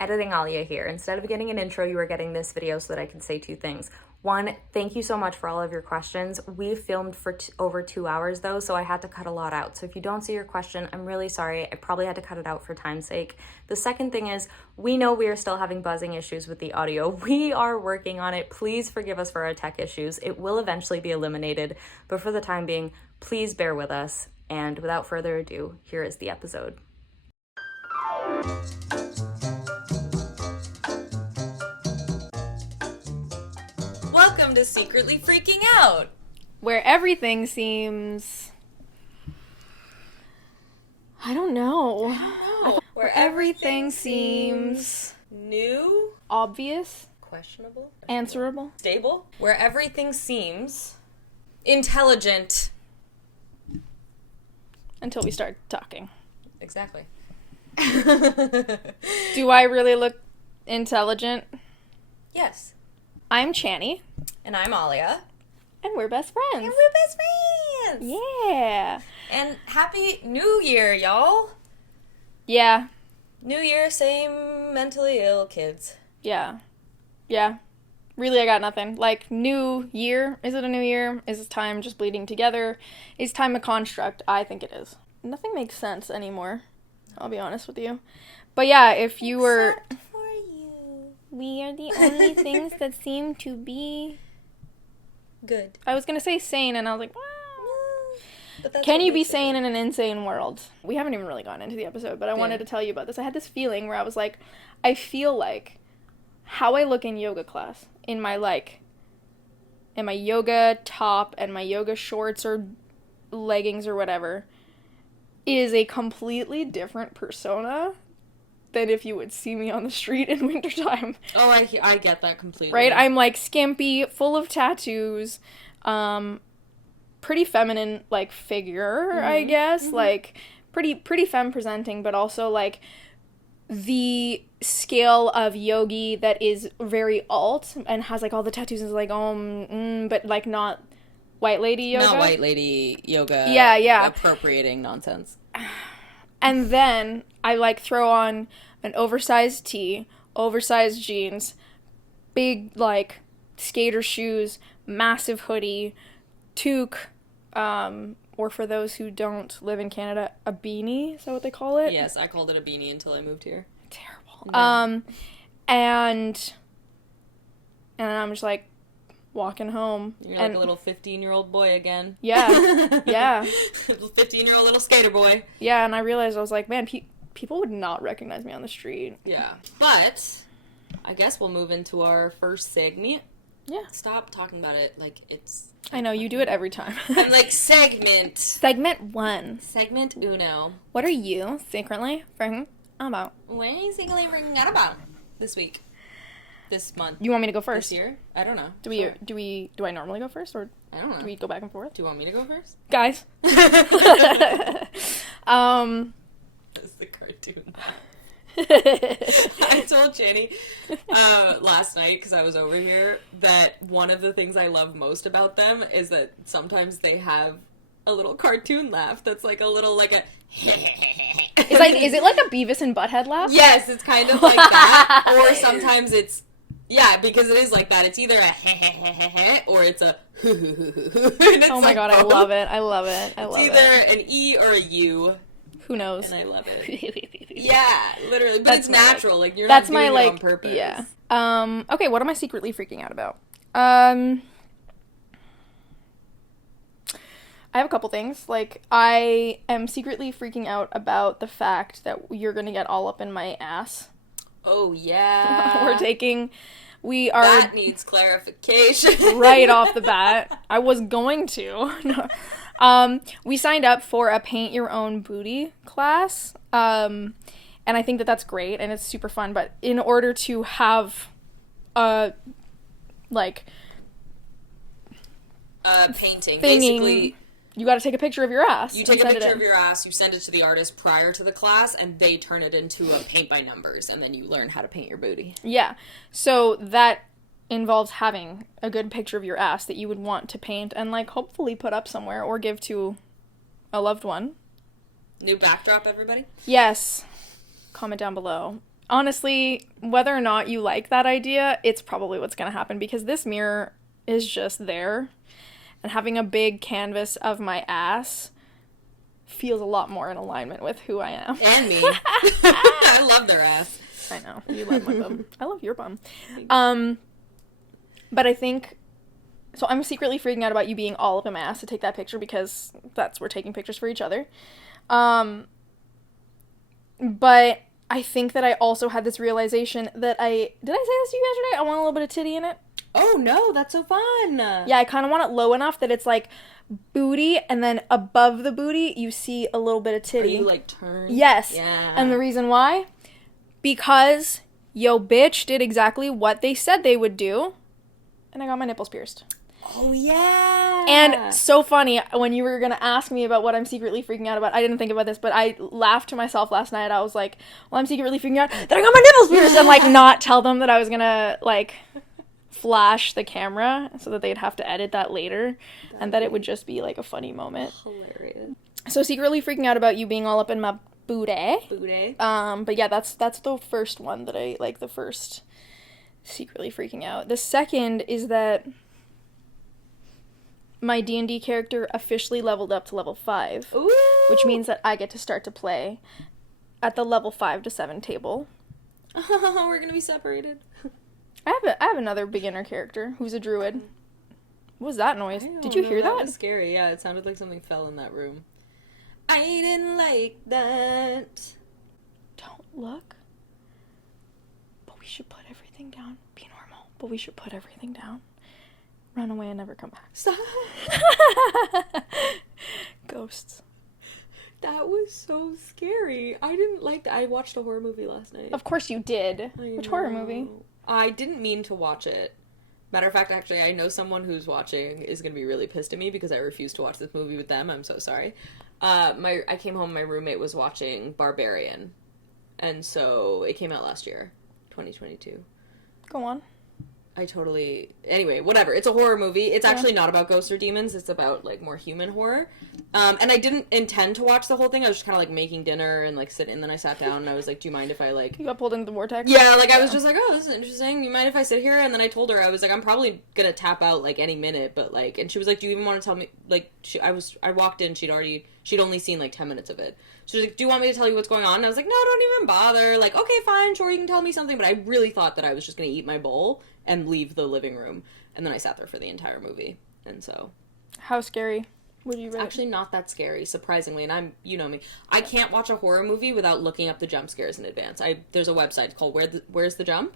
Editing Alia here. Instead of getting an intro, you are getting this video so that I can say two things. One, thank you so much for all of your questions. We filmed for over 2 hours though, so I had to cut a lot out. So if you don't see your question, I'm really sorry. I probably had to cut it out for time's sake. The second thing is, we know we are still having buzzing issues with the audio. We are working on it. Please forgive us for our tech issues. It will eventually be eliminated, but for the time being, please bear with us. And without further ado, here is the episode. Welcome to Secretly Freaking Out, where everything seems... I don't know. Where everything seems new, obvious, questionable, answerable, stable, where everything seems intelligent. Until we start talking. Exactly. Do I really look intelligent? Yes. I'm Chany. And I'm Alia. And we're best friends. And we're best friends! Yeah. And Happy New Year, y'all! Yeah. New Year, same mentally ill kids. Yeah. Yeah. Really, I got nothing. Like, new year. Is it a new year? Is time just bleeding together? Is time a construct? I think it is. Nothing makes sense anymore. I'll be honest with you. But yeah, if you were... Except for you. We are the only things that seem to be... Good. I was going to say sane, and I was like, well... But that's Can you be sane in an insane world? We haven't even really gotten into the episode, but I wanted to tell you about this. I had this feeling where I was like, I feel like how I look in yoga class, in my yoga top and my yoga shorts or leggings or whatever, is a completely different persona than if you would see me on the street in wintertime. Oh, I get that completely. Right? I'm like skimpy, full of tattoos, pretty feminine, like, figure, I guess. Like, pretty femme presenting, but also, like, the scale of yogi that is very alt and has, like, all the tattoos and is like, but, like, not white lady yoga. Not white lady yoga. Yeah. Appropriating nonsense. And then I, like, throw on an oversized tee, oversized jeans, big, like, skater shoes, massive hoodie, toque, or for those who don't live in Canada, a beanie, is that what they call it? Yes, I called it a beanie until I moved here. Terrible. And I'm just, like, walking home. You're like a little 15-year-old boy again. Yeah, yeah. 15-year-old little skater boy. Yeah, and I realized, I was like, man, people would not recognize me on the street. Yeah. But I guess we'll move into our first segment. Yeah. Stop talking about it like it's... I know, you do it every time. I'm like, segment. Segment 1. Segment uno. What are you secretly freaking about? What are you secretly freaking out about this week? This month? You want me to go first? This year? I don't know. Do I normally go first, or I don't know. do we go back and forth? Do you want me to go first? Guys. That's the cartoon. I told Chany last night, because I was over here, that one of the things I love most about them is that sometimes they have a little cartoon laugh that's like a little, like a... Is it like a Beavis and Butthead laugh? Yes, it's kind of like that. Or sometimes it's... Yeah, because it is like that. It's either a or it's a oh my god, both. I love it. It's either an E or a U. Who knows? And I love it. Yeah, literally. But that's it's natural. Like, you're not doing it like, on purpose. Yeah. Okay, what am I secretly freaking out about? I have a couple things. Like, I am secretly freaking out about the fact that you're gonna get all up in my ass. Oh, yeah. We are... That needs clarification. Right off the bat. I was going to. We signed up for a paint your own booty class. And I think that that's great and it's super fun. But in order to have, painting, thingy, basically... You gotta take a picture of your ass. You take a picture of your ass, you send it to the artist prior to the class, and they turn it into a paint by numbers, and then you learn how to paint your booty. Yeah. So that involves having a good picture of your ass that you would want to paint and, like, hopefully put up somewhere or give to a loved one. New backdrop, everybody? Yes. Comment down below. honestly, whether or not you like that idea, it's probably what's going to happen because this mirror is just there. And having a big canvas of my ass feels a lot more in alignment with who I am. And me. I love their ass. I know. You love my bum. I love your bum. But I think... So I'm secretly freaking out about you being all up in my ass to take that picture because we're taking pictures for each other. But I think that I also had this realization that did I say this to you yesterday? I want a little bit of titty in it. Oh, no, that's so fun. Yeah, I kind of want it low enough that it's, like, booty, and then above the booty, you see a little bit of titty. Are you, like, turn? Yes. Yeah. And the reason why? Because yo bitch did exactly what they said they would do, and I got my nipples pierced. Oh, yeah. And so funny, when you were going to ask me about what I'm secretly freaking out about, I didn't think about this, but I laughed to myself last night. I was like, well, I'm secretly freaking out that I got my nipples pierced, and, like, not tell them that I was going to, like... flash the camera so that they'd have to edit that later and that it would just be like a funny moment. Hilarious. So secretly freaking out about you being all up in my booty. But yeah, that's the first one that I like, the first secretly freaking out. The second is that my D&D character officially leveled up to level 5. Ooh. Which means that I get to start to play at the level 5 to 7 table. We're gonna be separated. I have another beginner character who's a druid. What was that noise? Did you hear that? That was scary. Yeah, it sounded like something fell in that room. I didn't like that. Don't look. But we should put everything down. Be normal. But we should put everything down. Run away and never come back. Stop. Ghosts. That was so scary. I didn't like that. I watched a horror movie last night. Of course you did. Which horror movie? I didn't mean to watch it. Matter of fact, actually, I know someone who's watching is going to be really pissed at me because I refused to watch this movie with them. I'm so sorry. I came home, my roommate was watching Barbarian. And so it came out last year, 2022. Go on. Anyway, whatever. It's a horror movie. It's actually not about ghosts or demons. It's about, like, more human horror. And I didn't intend to watch the whole thing. I was just kind of, like, making dinner and, like, sitting, and then I sat down and I was like, do you mind if I, like... You got pulled into the vortex? Yeah, like, I was just like, oh, this is interesting. You mind if I sit here? And then I told her, I was like, I'm probably gonna tap out, like, any minute, but, like... And she was like, do you even want to tell me... Like, I walked in, she'd only seen, like, 10 minutes of it. She was like, do you want me to tell you what's going on? And I was like, no, don't even bother. Like, okay, fine, sure, you can tell me something. But I really thought that I was just gonna eat my bowl and leave the living room. And then I sat there for the entire movie. And so... How scary would you rate? It's actually not that scary, surprisingly. And you know me. I can't watch a horror movie without looking up the jump scares in advance. There's a website called Where's the Jump?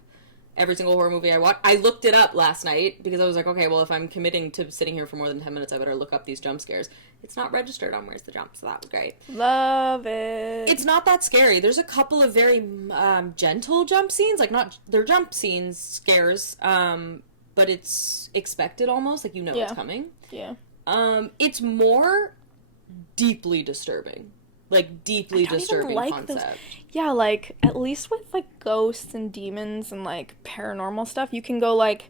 Every single horror movie I watch. I looked it up last night because I was like, okay, well, if I'm committing to sitting here for more than 10 minutes, I better look up these jump scares. It's not registered on Where's the Jump, so that was great. Love it. It's not that scary. There's a couple of very gentle jump scenes. Like, they're jump scenes, scares, but it's expected almost. Like, you know it's coming. Yeah. It's more deeply disturbing. Like, deeply disturbing concept. Those. Yeah, like, at least with, like, ghosts and demons and, like, paranormal stuff, you can go, like,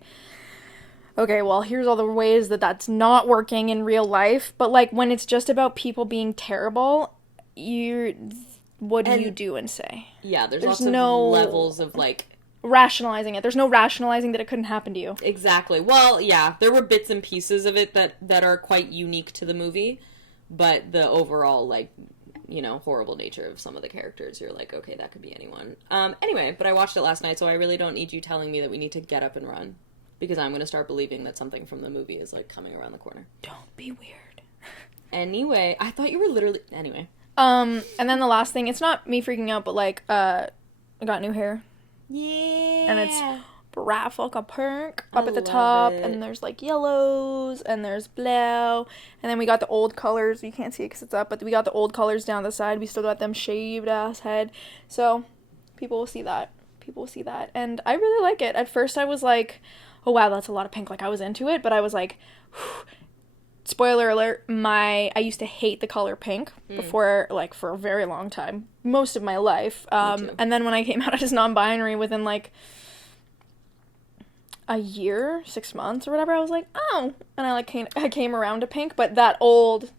okay, well, here's all the ways that that's not working in real life. But, like, when it's just about people being terrible, what do you do and say? Yeah, there's lots of levels of, like... rationalizing it. There's no rationalizing that it couldn't happen to you. Exactly. Well, yeah, there were bits and pieces of it that are quite unique to the movie, but the overall, like... horrible nature of some of the characters, you're like, okay, that could be anyone. Anyway, but I watched it last night, so I really don't need you telling me that we need to get up and run, because I'm going to start believing that something from the movie is, like, coming around the corner. Don't be weird. Anyway, I thought you were literally... Anyway. And then the last thing, it's not me freaking out, but, like, I got new hair. Yeah. And it's bright fucking pink up at the top, and there's like yellows, and there's blue, and then we got the old colors. You can't see it because it's up, but we got the old colors down the side. We still got them shaved ass head, so people will see that. And I really like it. At first I was like, oh wow, that's a lot of pink. Like, I was into it, but I was like, spoiler alert, I used to hate the color pink before, like, for a very long time, most of my life. And then when I came out as non-binary within, like, a year, 6 months or whatever, I was like, oh, and I came around to pink, but that old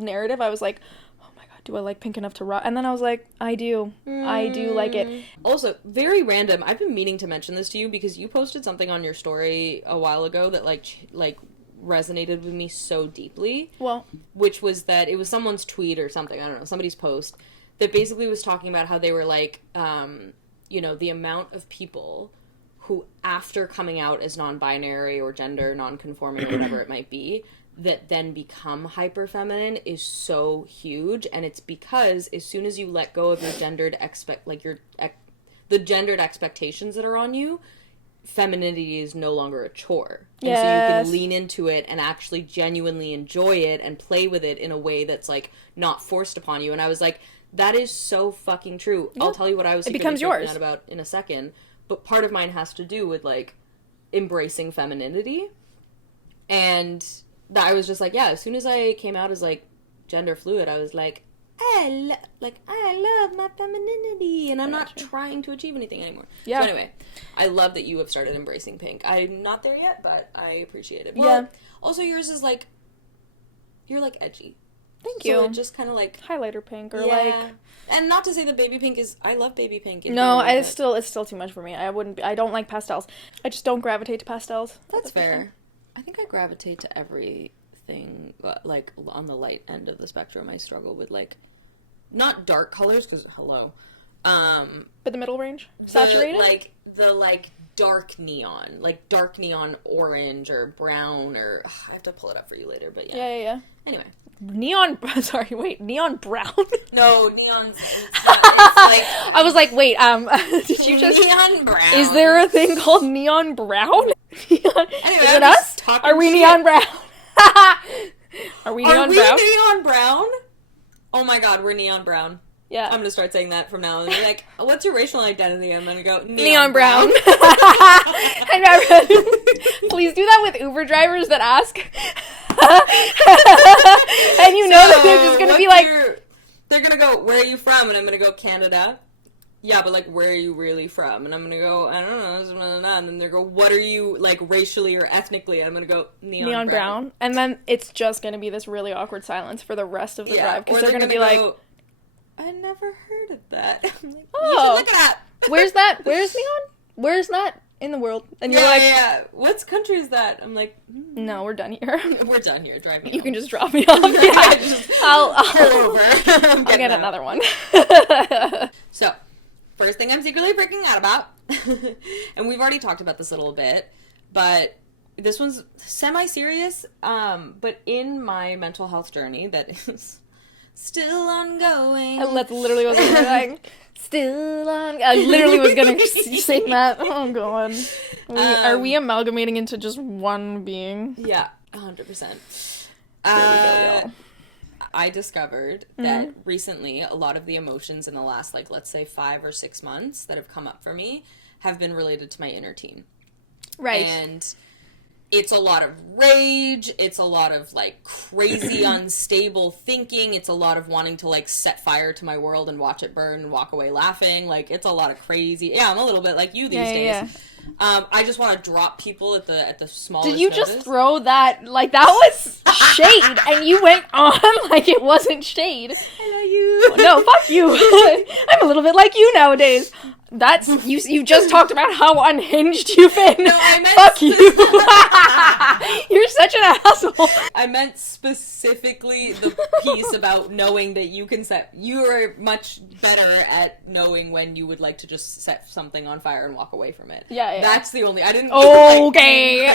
narrative, I was like, oh my god, do I like pink enough to rock? And then I was like, I do like it. Also, very random. I've been meaning to mention this to you because you posted something on your story a while ago that like resonated with me so deeply. Well, which was that it was someone's tweet or something, I don't know, somebody's post that basically was talking about how they were like, the amount of people who, after coming out as non-binary or gender non-conforming or whatever it might be, that then become hyper feminine is so huge. And it's because as soon as you let go of your gendered the gendered expectations that are on you, femininity is no longer a chore. And so you can lean into it and actually genuinely enjoy it and play with it in a way that's like not forced upon you. And I was like, that is so fucking true. Yeah. I'll tell you what I was thinking about in a second, but part of mine has to do with like embracing femininity. And I was just like, yeah, as soon as I came out as like gender fluid, I was like, I love my femininity, and I'm not trying to achieve anything anymore. Yeah. So anyway, I love that you have started embracing pink. I'm not there yet, but I appreciate it. Well, yeah. Also, yours is like, you're like edgy. Thank you. So it just kind of like highlighter pink or like, and not to say that baby pink is. I love baby pink. No, it's still too much for me. I don't like pastels. I just don't gravitate to pastels. That's fair. I think I gravitate to everything, like, on the light end of the spectrum. I struggle with, like, not dark colors, because, hello. But the middle range? Saturated? Dark neon orange or brown, or, I have to pull it up for you later, but yeah. Yeah. Anyway. Neon brown? No, neon, it's like... I was like, wait, did you just... Neon brown. Is there a thing called neon brown? Anyway, is it us? Are we neon brown? Are we neon brown? Neon brown? Oh my god, we're neon brown. Yeah. I'm gonna start saying that from now on. Be like, what's your racial identity? I'm gonna go, neon brown. Please do that with Uber drivers that ask. And you know that they're just gonna be like... They're gonna go, where are you from? And I'm gonna go, Canada. Yeah, but, like, where are you really from? And I'm gonna go, I don't know, and then they go, what are you, like, racially or ethnically? And I'm gonna go, neon brown. And then it's just gonna be this really awkward silence for the rest of the drive, because they're gonna be like, I never heard of that. I'm like, oh, you should look it up. Where's that? Where's neon? Where's that in the world? And you're like, yeah. What country is that? I'm like, no, we're done here. We're done here. Drive me You home. can just drop me off. Yeah. I'll over. I'll get another one. So, first thing I'm secretly freaking out about, and we've already talked about this a little bit, but this one's semi-serious, but in my mental health journey that is still ongoing. That's literally what I was saying. Still on. I literally was gonna sing that. Oh god. Are we amalgamating into just one being? Yeah, 100%. There we go, y'all. I discovered that recently a lot of the emotions in the last, like, let's say 5 or 6 months that have come up for me have been related to my inner teen. Right. And it's a lot of rage, it's a lot of, like, crazy, unstable thinking, it's a lot of wanting to, like, set fire to my world and watch it burn and walk away laughing, like, it's a lot of crazy, yeah, I'm a little bit like you these days. Yeah. I just want to drop people at the smallest Did you notice. just throw that, like, that was shade, and you went on like it wasn't shade. I love you. No, fuck you. I'm a little bit like you nowadays. That's, you just talked about how unhinged you've been. No, I meant... Fuck you. You're such an asshole. I meant specifically the piece about knowing that you are much better at knowing when you would like to just set something on fire and walk away from it. Yeah. That's the only, I didn't... Okay.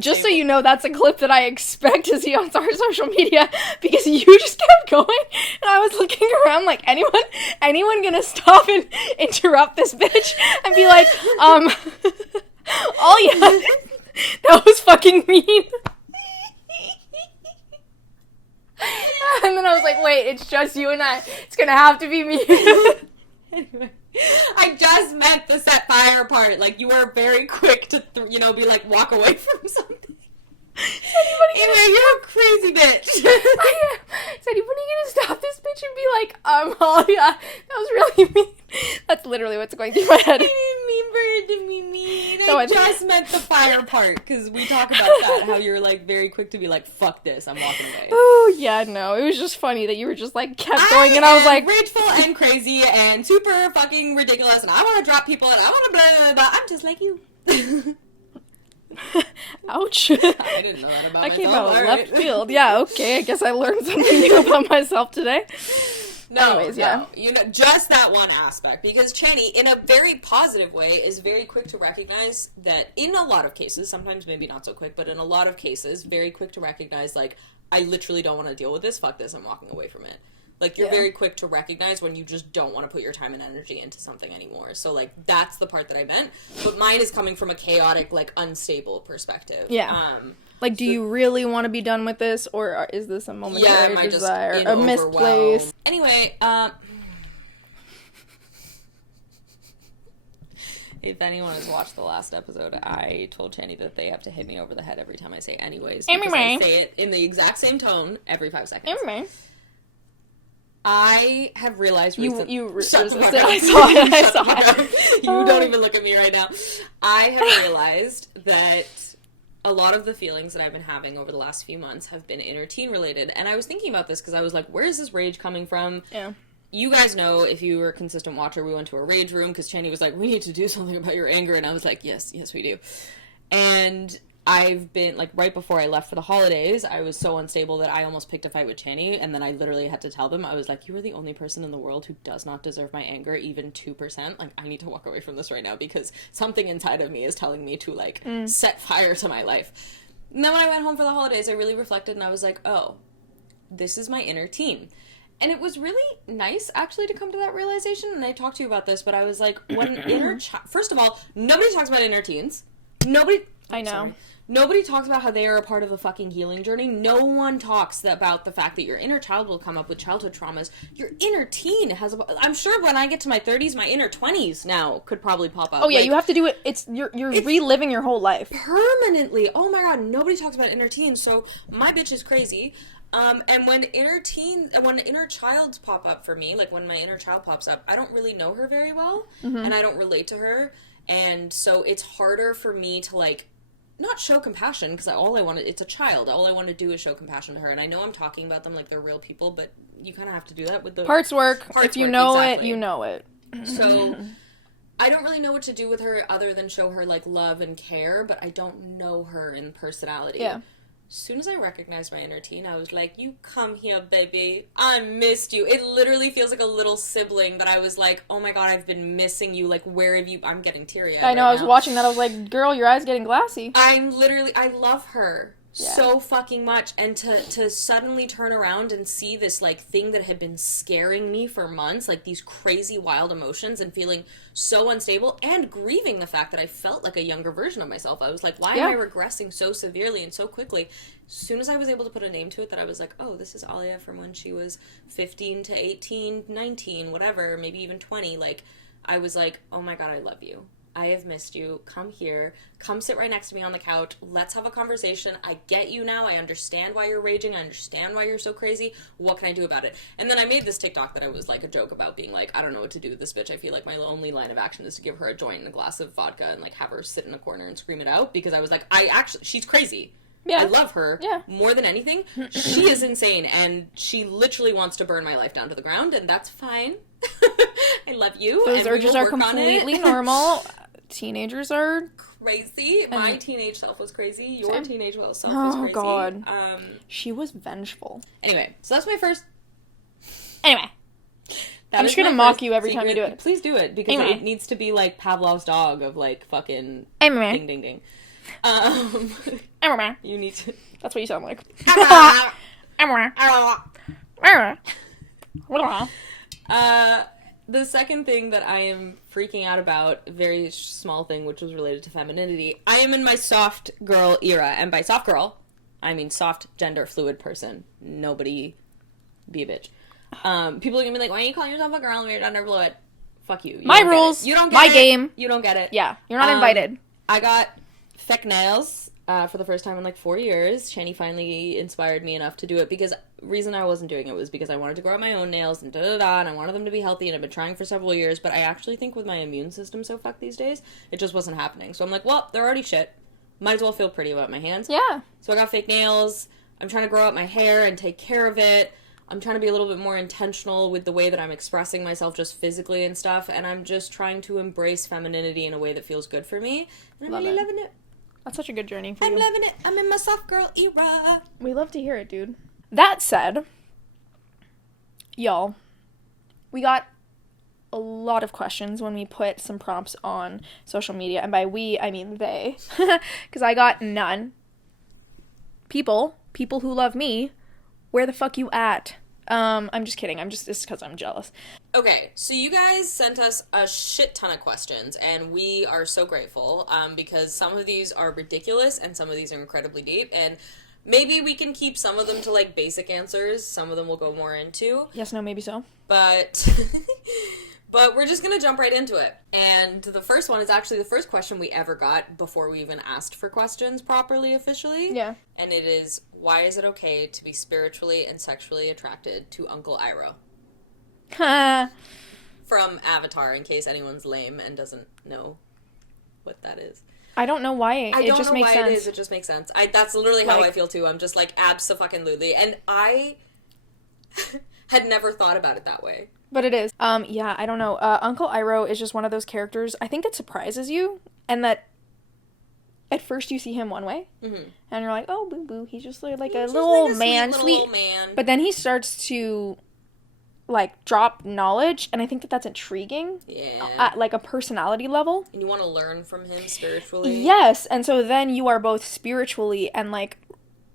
Just so you know, that's a clip that I expect to see on our social media, because you just kept going, and I was looking around like, anyone gonna stop and interrupt this bitch and be like, Alia, that was fucking mean. And then I was like, wait, it's just you and I. It's gonna have to be me. Anyway, I just meant the set fire part. Like, you were very quick to, be like, walk away from something. You're a crazy bitch. Is anybody gonna stop this bitch and be like, Alia, that was really mean? That's literally what's going through my head. I didn't mean for it to be mean. No, I just meant the fire part, because we talk about that, how you're, like, very quick to be like, fuck this, I'm walking away. Oh, yeah, no. It was just funny that you were just, like, kept going, and I was like... rageful and crazy and super fucking ridiculous, and I want to drop people, and I want to blah, blah, blah. I'm just like you. Ouch. I didn't know that about myself. I came out of All left right. field. Yeah, okay. I guess I learned something new about myself today. No, Anyways, yeah. You know, just that one aspect. Because Chany, in a very positive way, is very quick to recognize that in a lot of cases, sometimes maybe not so quick, but in a lot of cases, very quick to recognize, like, I literally don't want to deal with this. Fuck this. I'm walking away from it. Like, you're very quick to recognize when you just don't want to put your time and energy into something anymore. So, like, that's the part that I meant. But mine is coming from a chaotic, like, unstable perspective. Yeah. Like, do you really want to be done with this, or is this a momentary desire, a misplaced? Anyway, if anyone has watched the last episode, I told Chany that they have to hit me over the head every time I say anyways. Because I say it in the exact same tone every 5 seconds. I have realized recently... Shut the fuck up. I saw it. You don't even look at me right now. I have realized that a lot of the feelings that I've been having over the last few months have been inner teen related. And I was thinking about this because I was like, where is this rage coming from? Yeah. You guys know, if you were a consistent watcher, we went to a rage room because Chany was like, we need to do something about your anger. And I was like, yes, we do. And I've been, like, right before I left for the holidays, I was so unstable that I almost picked a fight with Chany, and then I literally had to tell them, I was like, you are the only person in the world who does not deserve my anger, even 2%. Like, I need to walk away from this right now, because something inside of me is telling me to, like, set fire to my life. And then when I went home for the holidays, I really reflected, and I was like, oh, this is my inner teen. And it was really nice, actually, to come to that realization, and I talked to you about this, but I was like, when first of all, nobody talks about inner teens. I know. Sorry. Nobody talks about how they are a part of a fucking healing journey. No one talks about the fact that your inner child will come up with childhood traumas. Your inner teen has I'm sure when I get to my 30s, my inner 20s now could probably pop up. Oh, yeah, like, you have to do it. You're reliving your whole life. Permanently. Oh, my God. Nobody talks about inner teens, so my bitch is crazy. And when inner childs pop up for me, like when my inner child pops up, I don't really know her very well, and I don't relate to her, and so it's harder for me to, like, not show compassion, because it's a child. All I want to do is show compassion to her. And I know I'm talking about them like they're real people, but you kind of have to do that with the... Parts work. If you know it, you know it. So, I don't really know what to do with her other than show her, like, love and care, but I don't know her in personality. Yeah. As soon as I recognized my inner teen, I was like, you come here, baby. I missed you. It literally feels like a little sibling that I was like, oh my God, I've been missing you. Like, where have you... I'm getting teary-eyed I know, I was watching that. I was like, girl, your eyes getting glassy. I love her so fucking much. And to suddenly turn around and see this, like, thing that had been scaring me for months, like, these crazy, wild emotions, and feeling so unstable, and grieving the fact that I felt like a younger version of myself. I was like, why am I regressing so severely and so quickly? As soon as I was able to put a name to it, that I was like, oh, this is Alia from when she was 15 to 18, 19, whatever, maybe even 20. Like, I was like, oh my God, I love you. I have missed you. Come here. Come sit right next to me on the couch. Let's have a conversation. I get you now. I understand why you're raging. I understand why you're so crazy. What can I do about it? And then I made this TikTok that I was like a joke about, being like, I don't know what to do with this bitch. I feel like my only line of action is to give her a joint and a glass of vodka and, like, have her sit in a corner and scream it out, because I was like, she's crazy. Yeah. I love her more than anything. She is insane, and she literally wants to burn my life down to the ground, and that's fine. I love you. Those urges are completely normal. Teenagers are crazy. My teenage self was crazy. Your teenage self was crazy. Oh, God. She was vengeful. Anyway, so that's my first... Anyway. I'm just gonna mock you every time you do it. Please do it, because it needs to be like Pavlov's dog of, like, fucking ding, ding, ding. You need to... That's what you sound like. The second thing that I am freaking out about, a very small thing, which was related to femininity, I am in my soft girl era. And by soft girl, I mean soft gender fluid person. Nobody be a bitch. People are gonna be like, why are you calling yourself a girl when you're gender fluid? Fuck you. My rules. You don't get my it. game. You don't get it. Yeah, you're not invited. I got thick nails. for the first time in like 4 years. Chany finally inspired me enough to do it, because reason I wasn't doing it was because I wanted to grow out my own nails and and I wanted them to be healthy, and I've been trying for several years, but I actually think with my immune system so fucked these days, it just wasn't happening. So I'm like, well, they're already shit. Might as well feel pretty about my hands. Yeah. So I got fake nails. I'm trying to grow out my hair and take care of it. I'm trying to be a little bit more intentional with the way that I'm expressing myself just physically and stuff, and I'm just trying to embrace femininity in a way that feels good for me, and I'm really loving it. That's such a good journey for you. I'm loving it. I'm in my soft girl era. We love to hear it, dude. That said, y'all, we got a lot of questions when we put some prompts on social media, and by we, I mean they, because I got none. People who love me, where the fuck you at? I'm just kidding. It's because I'm jealous. Okay, so you guys sent us a shit ton of questions, and we are so grateful, because some of these are ridiculous, and some of these are incredibly deep, and maybe we can keep some of them to, like, basic answers. Some of them we'll go more into. Yes, no, maybe so. But... But we're just going to jump right into it. And the first one is actually the first question we ever got before we even asked for questions properly, officially. Yeah. And it is, why is it okay to be spiritually and sexually attracted to Uncle Iroh? From Avatar, in case anyone's lame and doesn't know what that is. I don't know why. It just makes sense. It is. It just makes sense. That's literally how Like, I feel, too. I'm just like, abso-fucking-lutely. And I had never thought about it that way. But it is. Yeah, I don't know. Uncle Iroh is just one of those characters, I think, that surprises you, and that at first you see him one way, and you're like, oh, boo-boo, he's just like a little old man, sweet. Old man. But then he starts to, like, drop knowledge, and I think that that's intriguing. Yeah. At, like, a personality level. And you want to learn from him spiritually. Yes, and so then you are both spiritually and, like,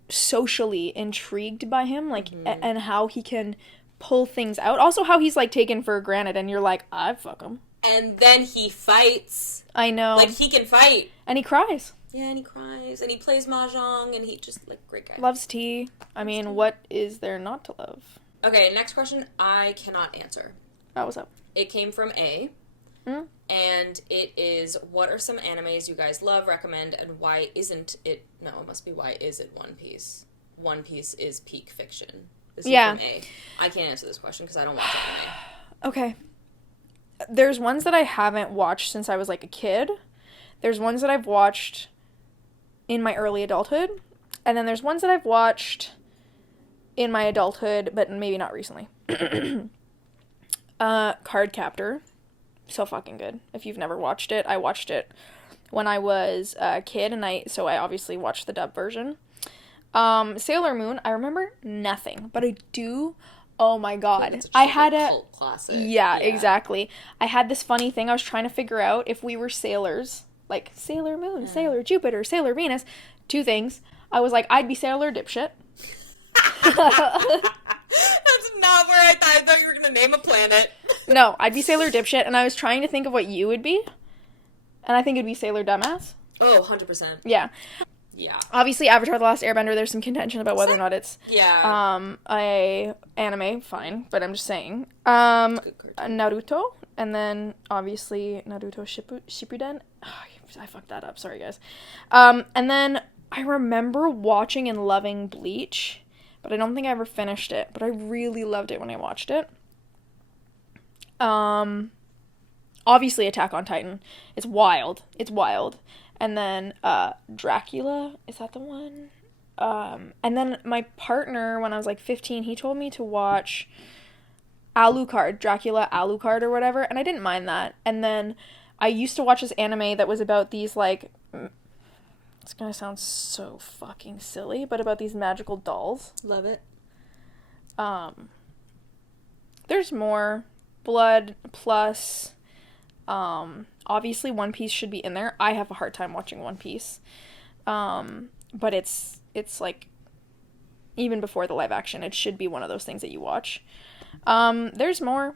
socially intrigued by him, like, and how he can pull things out. Also how he's, like, taken for granted, and you're like, I'd fuck him. And then he fights. I know. Like, he can fight. And he cries. Yeah, and he cries, and he plays mahjong, and he just, like, great guy. Loves tea. I mean, what is there not to love? Okay, next question I cannot answer. Oh, what's up? It came from A. And it is, what are some animes you guys love, recommend, and why isn't it... No, it must be why is it One Piece? One Piece is peak fiction. This is from A. I can't answer this question because I don't watch anime. Okay. There's ones that I haven't watched since I was, like, a kid. There's ones that I've watched in my early adulthood. And then there's ones that I've watched in my adulthood, but maybe not recently. Card Captor. So fucking good. If you've never watched it, I watched it when I was a kid, so I obviously watched the dub version. Sailor Moon, I remember nothing, but I do. Oh my god. I had a cult classic. Yeah, exactly. I had this funny thing. I was trying to figure out if we were sailors, like Sailor Moon, Sailor Jupiter, Sailor Venus. Two things. I was like, I'd be Sailor Dipshit. That's not where I thought you were going to name a planet. No, I'd be Sailor Dipshit, and I was trying to think of what you would be. And I think it'd be Sailor Dumbass. Oh, 100%. Yeah. Yeah. Obviously, Avatar: The Last Airbender, there's some contention about whether or not it's yeah. a anime, fine, but I'm just saying. Naruto, and then obviously Naruto Shippuden. Oh, I fucked that up, sorry guys. And then I remember watching and loving Bleach, but I don't think I ever finished it, but I really loved it when I watched it. Obviously Attack on Titan. It's wild. And then, Dracula, is that the one? And then my partner, when I was like 15, he told me to watch Alucard, Dracula Alucard or whatever, and I didn't mind that. And then I used to watch this anime that was about these, like, it's gonna sound so fucking silly, but about these magical dolls. Love it. There's more. Blood plus... obviously One Piece should be in there. I have a hard time watching One Piece. But it's like, even before the live action, it should be one of those things that you watch. There's more.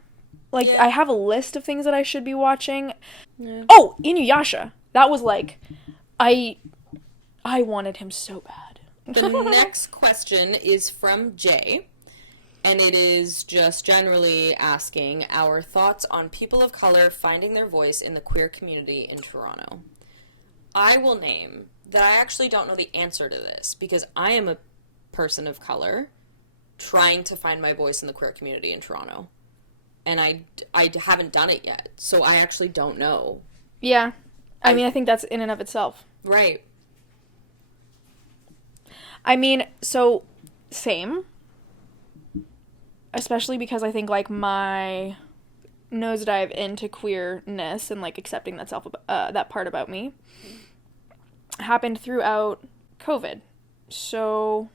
Like, yeah. I have a list of things that I should be watching. Yeah. Oh, Inuyasha. That was like, I wanted him so bad. The next question is from Jay. And it is just generally asking our thoughts on people of color finding their voice in the queer community in Toronto. I will name that I actually don't know the answer to this because I am a person of color trying to find my voice in the queer community in Toronto. And I haven't done it yet, so I actually don't know. Yeah. I mean, I think that's in and of itself. Right. I mean, so, same. Especially because I think, like, my nosedive into queerness and, like, accepting that part about me happened throughout COVID. So,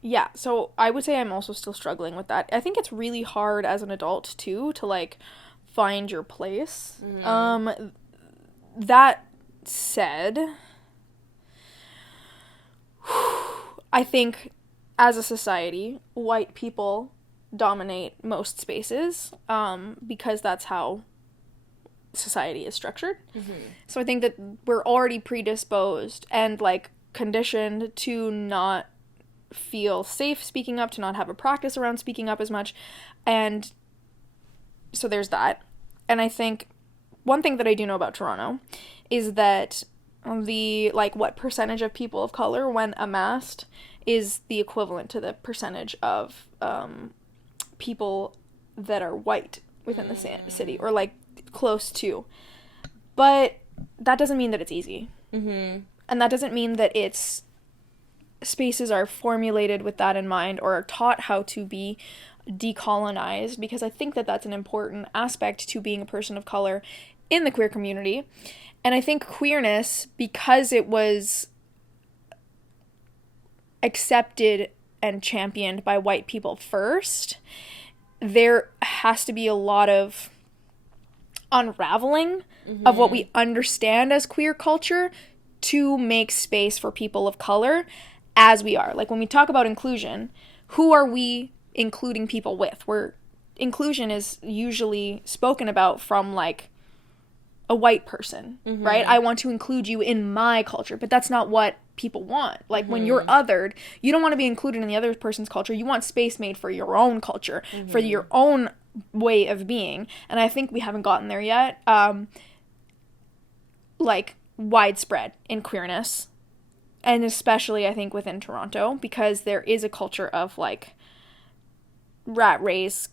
yeah. So, I would say I'm also still struggling with that. I think it's really hard as an adult, too, to, like, find your place. Mm-hmm. That said, I think as a society, white people dominate most spaces because that's how society is structured. Mm-hmm. So I think that we're already predisposed and, like, conditioned to not feel safe speaking up, to not have a practice around speaking up as much. And so there's that. And I think one thing that I do know about Toronto is that what percentage of people of color when amassed is the equivalent to the percentage of people that are white within the city, or, like, close to. But that doesn't mean that it's easy. Mm-hmm. And that doesn't mean that spaces are formulated with that in mind or are taught how to be decolonized, because I think that that's an important aspect to being a person of color in the queer community. And I think queerness, because it was accepted and championed by white people first, there has to be a lot of unraveling mm-hmm. of what we understand as queer culture to make space for people of color as we are. Like, when we talk about inclusion, who are we including people with? Inclusion is usually spoken about from, like, a white person, mm-hmm. right? I want to include you in my culture, but that's not what people want. Like, mm-hmm. when you're othered, you don't want to be included in the other person's culture. You want space made for your own culture, mm-hmm. for your own way of being. And I think we haven't gotten there yet. Like, widespread in queerness. And especially, I think, within Toronto, because there is a culture of, like, rat race,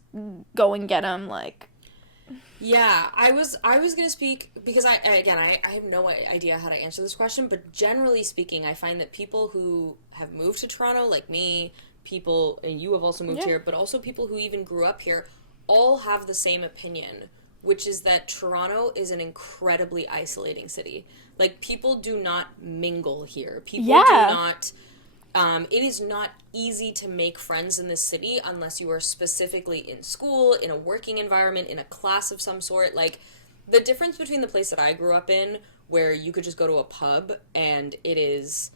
go and get 'em, like... Yeah, I was going to speak, because I have no idea how to answer this question, but generally speaking, I find that people who have moved to Toronto, like me, and you have also moved here, but also people who even grew up here, all have the same opinion, which is that Toronto is an incredibly isolating city. Like, people do not mingle here. People do not... it is not easy to make friends in this city unless you are specifically in school, in a working environment, in a class of some sort. Like, the difference between the place that I grew up in, where you could just go to a pub and it is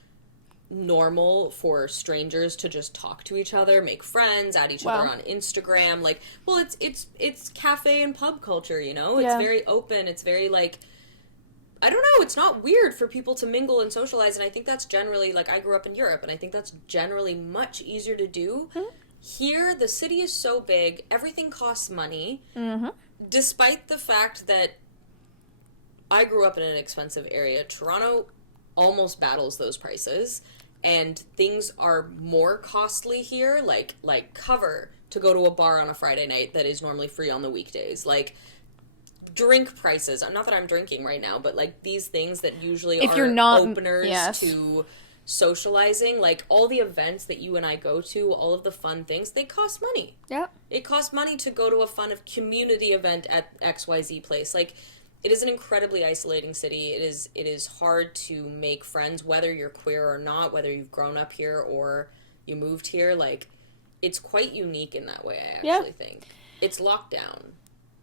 normal for strangers to just talk to each other, make friends, add each other on Instagram. Like, well, it's cafe and pub culture, you know? It's very open. It's very, like... I don't know, it's not weird for people to mingle and socialize, and I think that's generally, like, I grew up in Europe, and I think that's generally much easier to do. Mm-hmm. Here, the city is so big, everything costs money, mm-hmm. despite the fact that I grew up in an expensive area. Toronto almost battles those prices, and things are more costly here, like cover to go to a bar on a Friday night that is normally free on the weekdays, like... drink prices. Not that I'm drinking right now, but, like, these things that usually openers to socializing, like, all the events that you and I go to, all of the fun things, they cost money. Yeah. It costs money to go to a fun community event at XYZ place. Like, it is an incredibly isolating city. It is hard to make friends, whether you're queer or not, whether you've grown up here or you moved here. Like, it's quite unique in that way, I actually think. It's locked down.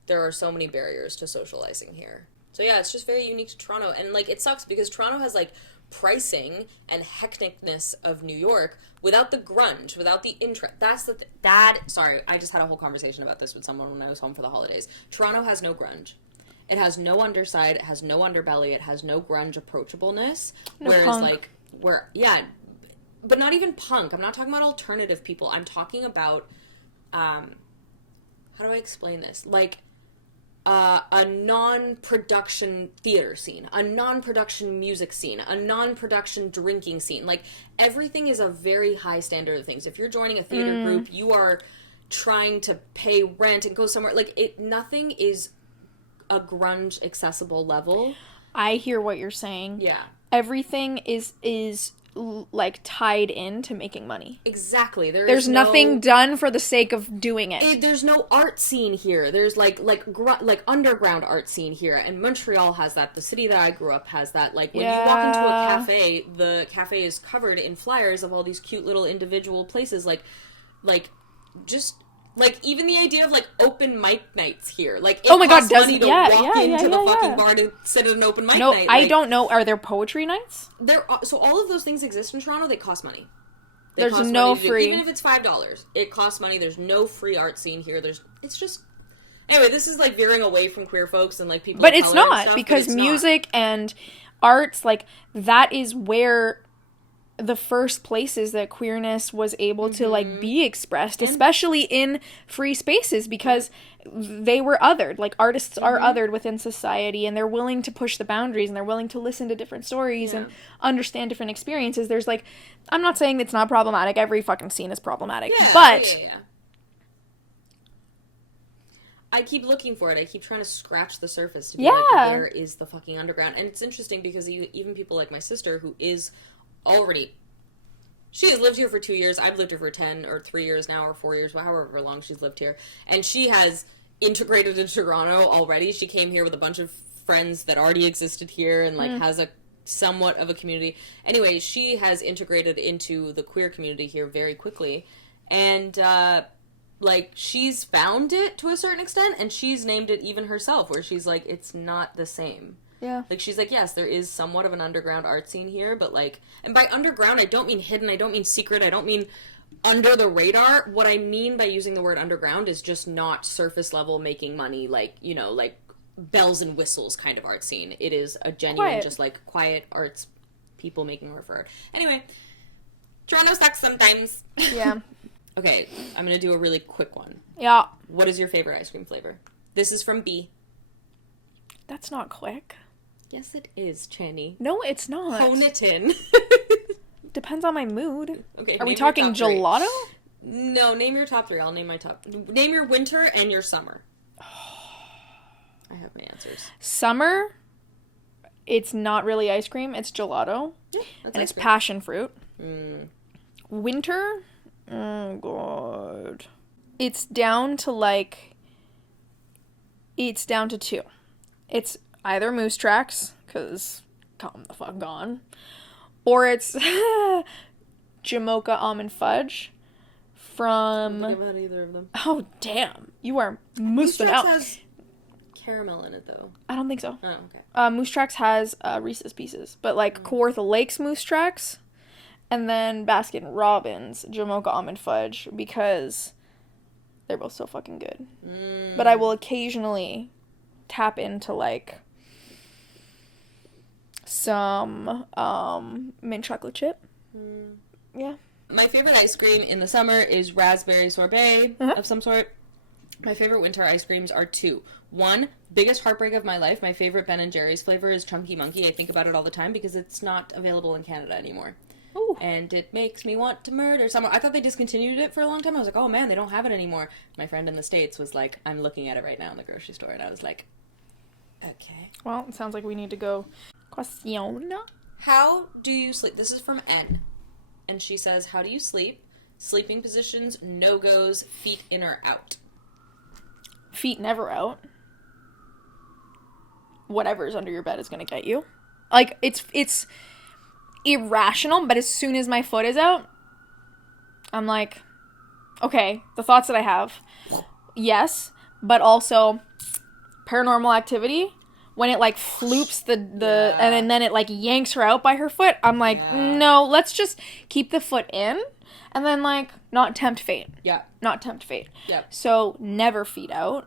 There are so many barriers to socializing here. So yeah, it's just very unique to Toronto. And, like, it sucks because Toronto has, like, pricing and hecticness of New York without the grunge, without the interest. That's the sorry, I just had a whole conversation about this with someone when I was home for the holidays. Toronto has no grunge. It has no underside, it has no underbelly, it has no grunge approachableness. No whereas, punk. But not even punk. I'm not talking about alternative people. I'm talking about, how do I explain this? Like, a non-production theater scene, a non-production music scene, a non-production drinking scene. Like, everything is a very high standard of things. If you're joining a theater group, you are trying to pay rent and go somewhere. Like, nothing is a grunge accessible level. I hear what you're saying. Yeah. Everything is like tied into making money. Exactly. There's nothing done for the sake of doing it. There's no art scene here. There's like underground art scene here, and Montreal has that. The city that I grew up has that. Like, when you walk into a cafe, the cafe is covered in flyers of all these cute little individual places. Even the idea of, like, open mic nights here. Like, it costs money to walk into the fucking bar to sit at an open mic night. I don't know. Are there poetry nights? So all of those things exist in Toronto. They cost money. There's no free. Even if it's $5, it costs money. There's no free art scene here. It's just... Anyway, this is, like, veering away from queer folks and, like, people But of it's color not, and stuff, because music and arts, like, that is where the first places that queerness was able to, like, be expressed, especially in free spaces, because they were othered. Like, artists are othered within society, and they're willing to push the boundaries, and they're willing to listen to different stories and understand different experiences. There's, like, I'm not saying it's not problematic. Every fucking scene is problematic. But I keep looking for it. I keep trying to scratch the surface to be like, where is the fucking underground? And it's interesting because even people like my sister, who is already... She has lived here for 2 years. I've lived here for 10 or 3 years now, or 4 years, however long she's lived here. And she has integrated into Toronto already. She came here with a bunch of friends that already existed here and, like, has a somewhat of a community. Anyway, she has integrated into the queer community here very quickly. And, like, she's found it to a certain extent, and she's named it even herself, where she's like, it's not the same. Yeah. Like, she's like, yes, there is somewhat of an underground art scene here, but, like... And by underground, I don't mean hidden, I don't mean secret, I don't mean under the radar. What I mean by using the word underground is just not surface level making money, like, you know, like, bells and whistles kind of art scene. It is a genuine, just, like, quiet arts people making work for art. Anyway, Toronto sucks sometimes. Yeah. Okay, I'm gonna do a really quick one. Yeah. What is your favorite ice cream flavor? This is from B. That's not quick. Yes, it is, Chany. No, it's not. Hone it in. Depends on my mood. Okay. Are we talking gelato? No, name your top 3. I'll name my top. Name your winter and your summer. I have my answers. Summer, it's not really ice cream. It's gelato. Yeah, that's and it's passion fruit. Winter, oh god. It's down to, like... It's down to 2. It's either Moose Tracks, because calm the fuck on, or it's Jamocha Almond Fudge from... I don't think I've had either of them. Oh, damn. You are moosing out. Moose Tracks has caramel in it, though. I don't think so. Oh, okay. Moose Tracks has Reese's Pieces, but, like, Kawartha Lake's Moose Tracks, and then Baskin Robbins Jamocha Almond Fudge, because they're both so fucking good. But I will occasionally tap into, like, some mint chocolate chip. Yeah. My favorite ice cream in the summer is raspberry sorbet of some sort. My favorite winter ice creams are 2. 1, biggest heartbreak of my life, my favorite Ben & Jerry's flavor is Chunky Monkey. I think about it all the time because it's not available in Canada anymore. Ooh. And it makes me want to murder someone. I thought they discontinued it for a long time. I was like, oh man, they don't have it anymore. My friend in the States was like, I'm looking at it right now in the grocery store. And I was like, okay. Well, it sounds like we need to go. Question. How do you sleep? This is from N. And she says, how do you sleep? Sleeping positions, no-goes, feet in or out. Feet never out. Whatever's under your bed is going to get you. Like, it's irrational, but as soon as my foot is out, I'm like, okay, the thoughts that I have, yes, but also Paranormal Activity, when it, like, floops the and then it, like, yanks her out by her foot, I'm like, no, let's just keep the foot in, and then, like, not tempt fate. Yeah. Not tempt fate. Yeah. So, never feet out.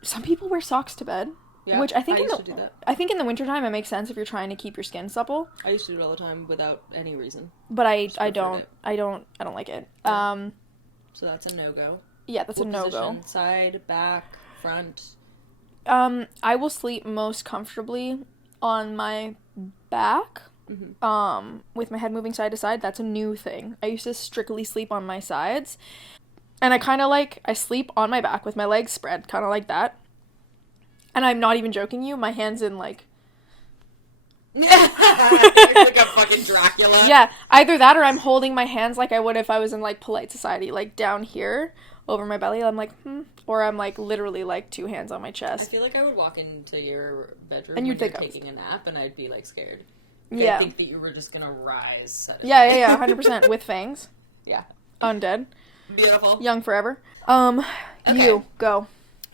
Some people wear socks to bed. Yeah, which I think used to do that. I think in the wintertime it makes sense if you're trying to keep your skin supple. I used to do it all the time without any reason. But I don't like it. So that's a no-go. Yeah, that's a no-go. Position, side, back, front? I will sleep most comfortably on my back, with my head moving side to side. That's a new thing. I used to strictly sleep on my sides, and I sleep on my back with my legs spread, kind of like that. And I'm not even joking you, my hands in, like... You're like a fucking Dracula. Yeah, either that or I'm holding my hands like I would if I was in, like, polite society, like, down here, over my belly. I'm like, Or I'm, like, literally, like, 2 hands on my I chest. feel like I would walk into your bedroom And you'd when think you're taking a nap, and I'd be, like, scared. Yeah. I think that you were just gonna rise suddenly. Yeah, 100%. With fangs. Yeah. Undead. Beautiful. Young forever. Okay. You, go.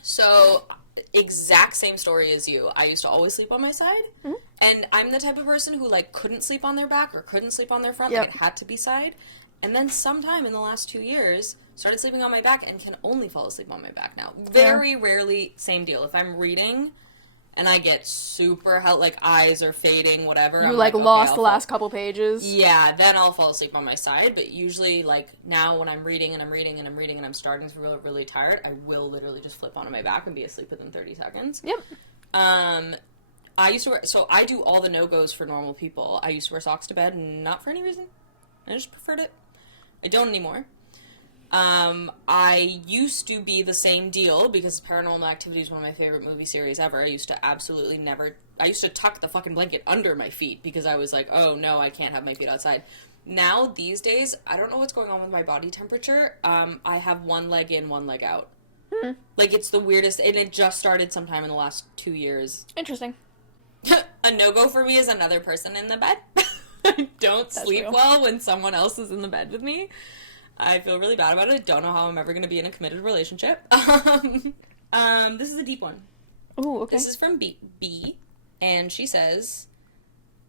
So, exact same story as you. I used to always sleep on my side, and I'm the type of person who, like, couldn't sleep on their back or couldn't sleep on their front. Yep. Like, it had to be side. And then sometime in the last 2 years, started sleeping on my back and can only fall asleep on my back now. Very rarely, same deal. If I'm reading and I get super like eyes are fading, whatever. You, I'm like, okay, lost the last couple pages. Yeah, then I'll fall asleep on my side. But usually, like, now when I'm reading and I'm reading and I'm reading and I'm starting to feel really tired, I will literally just flip onto my back and be asleep within 30 seconds. Yep. I used to wear, so I do all the no-goes for normal people. I used to wear socks to bed, not for any reason. I just preferred it. I don't anymore. I used to be the same deal because Paranormal Activity is one of my favorite movie series ever. I used to absolutely never... I used to tuck the fucking blanket under my feet because I was like, oh no, I can't have my feet outside. Now, these days, I don't know what's going on with my body temperature. I have one leg in, one leg out. Like, it's the weirdest... And it just started sometime in the last 2 years. Interesting. A no-go for me is another person in the bed. I don't sleep well when someone else is in the bed with me. I feel really bad about it. I don't know how I'm ever going to be in a committed relationship. This is a deep one. Ooh, okay. This is from B, and she says,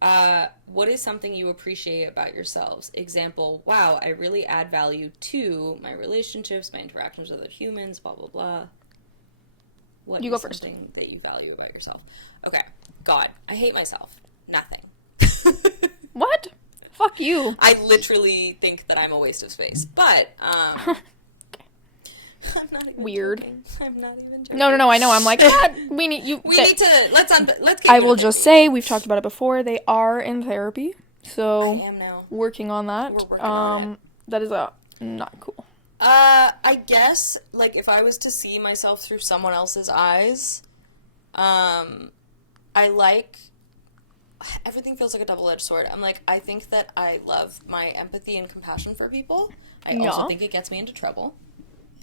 what is something you appreciate about yourselves? Example, wow, I really add value to my relationships, my interactions with other humans, blah, blah, blah. What you is go first. Something that you value about yourself? Okay. God, I hate myself. Nothing. What? Fuck you. I literally think that I'm a waste of space. But, I'm not even Weird. joking. I'm not even joking. No, I know. I'm like, we need you. We need to, let's get I will just say, we've talked about it before, they are in therapy. So, I am now. working on that. We're working on it. That is not cool. I guess, like, if I was to see myself through someone else's eyes, I like... Everything feels like a double-edged sword. I'm like, I think that I love my empathy and compassion for people. I also think it gets me into trouble.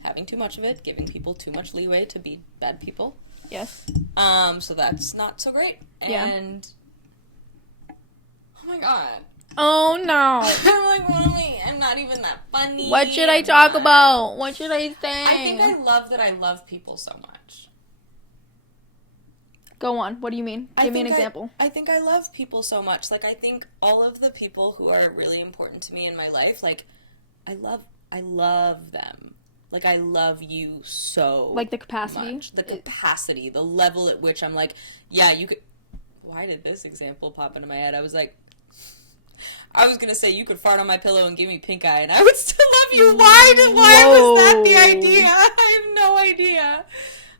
Having too much of it, giving people too much leeway to be bad people. Yes. So that's not so great. And... Oh my god. Oh no. I'm like, really? I'm not even that funny. What should I talk about? What should I say? I think I love that I love people so much. Go on. What do you mean? Give me an example. I think I love people so much. Like, I think all of the people who are really important to me in my life, like, I love them. Like, I love you so like the capacity? much. The capacity, the level at which I'm like, yeah, you could... Why did this example pop into my head? I was gonna say you could fart on my pillow and give me pink eye, and I would still love you. Why was that the idea? I have no idea.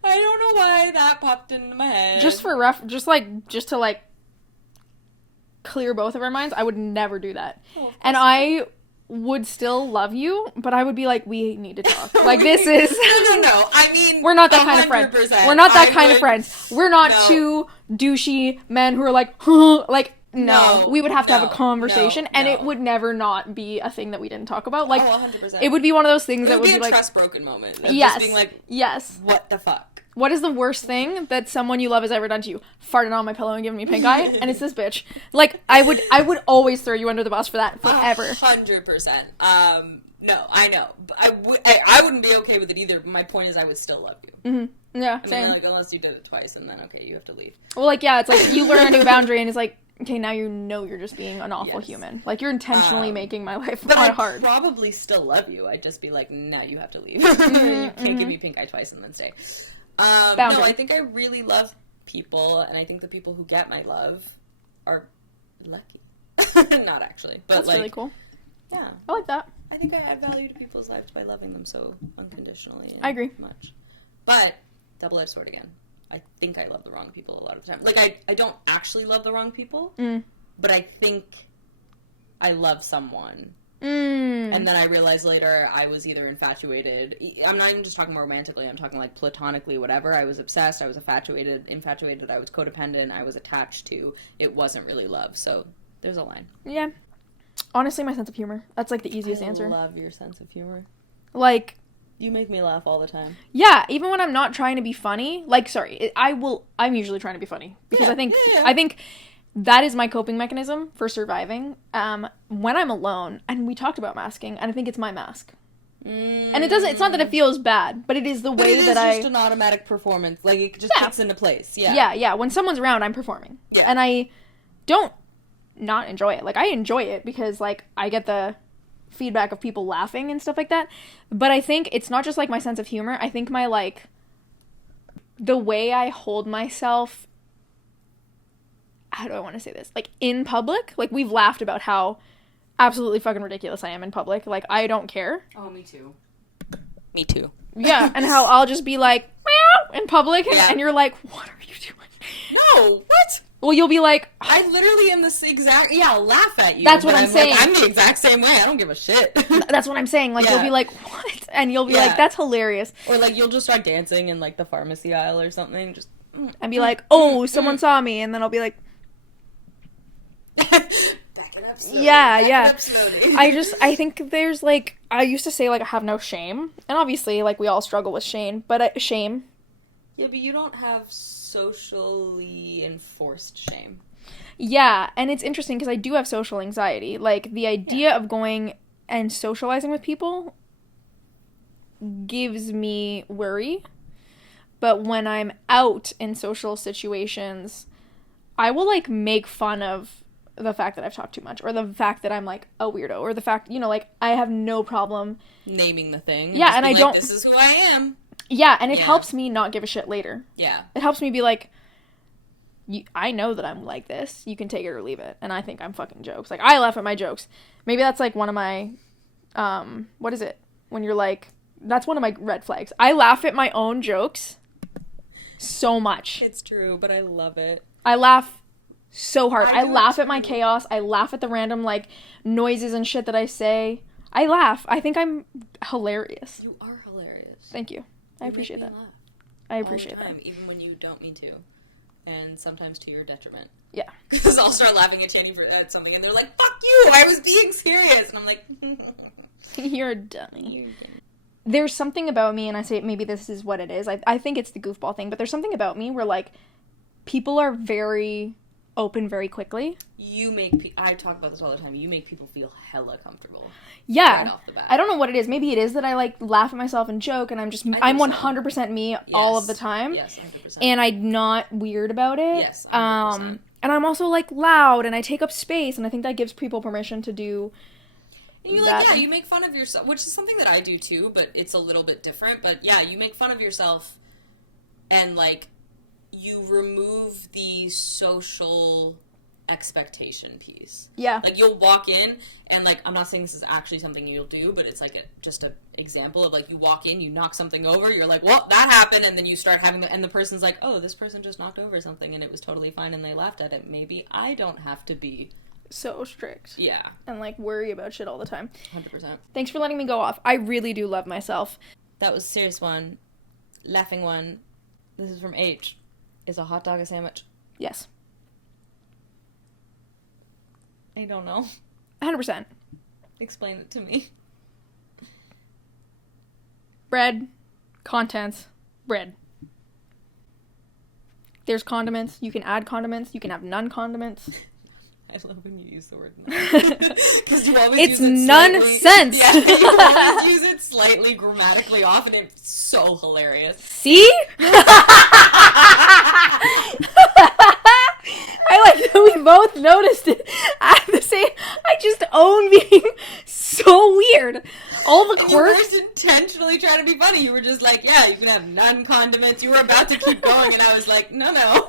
I don't know why that popped into my head. Just to like clear both of our minds, I would never do that. Oh, and I would still love you, but I would be like, we need to talk. Like, this is... No. I mean... We're not that kind of friends. We're not that kind of friends. We're not two douchey men who are like, huh, like... No, we would have to have a conversation, and it would never not be a thing that we didn't talk about. Like, 100%. It would be one of those things that would be like... a trust broken moment. Yes. Just being like, yes. What the fuck? What is the worst thing that someone you love has ever done to you? Farted on my pillow and giving me pink eye, and it's this bitch. Like, I would always throw you under the bus for that forever. 100%. No, I know. I wouldn't be okay with it either. My point is, I would still love you. Mm-hmm. Yeah, I same. mean, like, unless you did it twice, and then, okay, you have to leave. Well, like, yeah, it's like, you learn a new boundary, and it's like, okay, now you know you're just being an awful human. Like, you're intentionally making my life hard. I'd probably still love you. I'd just be like, no, you have to leave. You can't give me pink eye twice and then stay. No, I think I really love people, and I think the people who get my love are lucky. Not actually, but that's like, really cool. Yeah, I like that. I think I add value to people's lives by loving them so unconditionally. And I agree. Much, but double-edged sword again. I think I love the wrong people a lot of the time. Like, I don't actually love the wrong people, but I think I love someone. And then I realized later I was either infatuated. I'm not even just talking romantically. I'm talking, like, platonically, whatever. I was obsessed. I was infatuated. I was codependent. I was attached to. It wasn't really love. So there's a line. Yeah. Honestly, my sense of humor. That's, like, the easiest answer. I love your sense of humor. Like... You make me laugh all the time. Yeah, even when I'm not trying to be funny. Like, sorry, I'm usually trying to be funny. Because I think that is my coping mechanism for surviving. When I'm alone, and we talked about masking, and I think it's my mask. And it's not that it feels bad, but it is the way that it's just an automatic performance. Like, it just kicks into place. Yeah. When someone's around, I'm performing. Yeah. And I don't not enjoy it. Like, I enjoy it because, like, I get the feedback of people laughing and stuff like that. But I think it's not just, like, my sense of humor. I think my, like, the way I hold myself, how do I want to say this? Like, in public, like, we've laughed about how absolutely fucking ridiculous I am in public. Like, I don't care. Oh, me too. Me too. Yeah, and how I'll just be like, meow, in public, and you're like, what are you doing? No, what? Well, you'll be like... I literally am this exact... Yeah, I'll laugh at you. That's what I'm saying. Like, I'm the exact same way. I don't give a shit. That's what I'm saying. Like, you'll be like, what? And you'll be like, that's hilarious. Or, like, you'll just start dancing in, like, the pharmacy aisle or something. Just... And be like, oh, someone saw me. And then I'll be like... Back it up slowly. Yeah. I think there's, like... I used to say, like, I have no shame. And obviously, like, we all struggle with shame. But shame... Yeah, but you don't have socially enforced shame. Yeah, and it's interesting because I do have social anxiety. Like, the idea of going and socializing with people gives me worry. But when I'm out in social situations, I will, like, make fun of the fact that I've talked too much, or the fact that I'm, like, a weirdo, or the fact, you know, like, I have no problem naming the thing. Yeah, and I don't... This is who I am. Yeah, and it helps me not give a shit later. Yeah. It helps me be like, I know that I'm like this. You can take it or leave it. And I think I'm fucking jokes. Like, I laugh at my jokes. Maybe that's, like, one of my, what is it? When you're, like, that's one of my red flags. I laugh at my own jokes so much. It's true, but I love it. I laugh so hard. I laugh at my chaos. I laugh at the random, like, noises and shit that I say. I laugh. I think I'm hilarious. You are hilarious. Thank you. I appreciate that. Laugh. I appreciate all the time, that. Even when you don't mean to. And sometimes to your detriment. Yeah. Because I'll start laughing at Chany at something, and they're like, fuck you! I was being serious! And I'm like... You're a dummy. There's something about me, and I say maybe this is what it is. I think it's the goofball thing, but there's something about me where, like, people are very open very quickly. I talk about this all the time. You make people feel hella comfortable. Yeah. Right off the bat. I don't know what it is. Maybe it is that I, like, laugh at myself and joke, and I'm 100% me all of the time. Yes, 100%. And I'm not weird about it. Yes, 100%. And I'm also, like, loud, and I take up space, and I think that gives people permission to do and you're that. Like, you make fun of yourself, which is something that I do too, but it's a little bit different. But yeah, you make fun of yourself, and, like, you remove the social expectation piece. Yeah. Like, you'll walk in, and, like, I'm not saying this is actually something you'll do, but it's, like, just an example of, like, you walk in, you knock something over, you're like, well, that happened, and then you start having and the person's like, oh, this person just knocked over something, and it was totally fine, and they laughed at it. Maybe I don't have to be so strict. Yeah. And, like, worry about shit all the time. 100%. Thanks for letting me go off. I really do love myself. That was a serious one. Laughing one. This is from H. Is a hot dog a sandwich? Yes. I don't know. 100%. Explain it to me. Bread, contents, bread. There's condiments. You can add condiments. You can have non-condiments. I love when you use the word because you always it's use it nonsense. Yeah, you always use it slightly grammatically off, and it's so hilarious. See? I like that we both noticed it at the same. I just own being so weird. All the quirks. You weren't intentionally trying to be funny. You were just like, yeah, you can have none condiments. You were about to keep going, and I was like, no.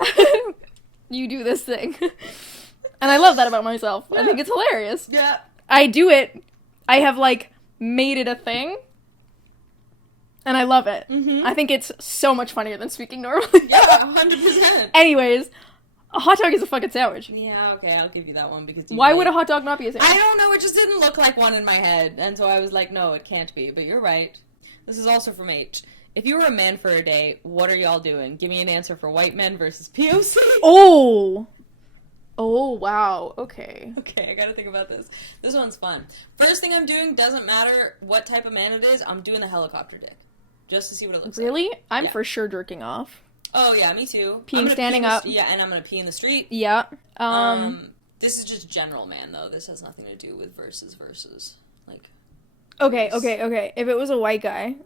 You do this thing. And I love that about myself. Yeah. I think it's hilarious. Yeah. I do it. I have, like, made it a thing. And I love it. Mm-hmm. I think it's so much funnier than speaking normally. Yeah, 100%. Anyways, a hot dog is a fucking sandwich. Yeah, okay, I'll give you that one because Why would a hot dog not be a sandwich? I don't know, it just didn't look like one in my head, and so I was like, no, it can't be, but you're right. This is also from H. If you were a man for a day, what are y'all doing? Give me an answer for white men versus POC. Oh! Oh, wow. Okay. Okay, I gotta think about this. This one's fun. First thing I'm doing, doesn't matter what type of man it is, I'm doing the helicopter dick. Just to see what it looks like. Really? I'm Yeah. for sure jerking off. Oh, yeah, me too. Peeing standing up. Yeah, and I'm gonna pee in the street. Yeah. This is just general man, though. This has nothing to do with versus. Like... Okay. If it was a white guy,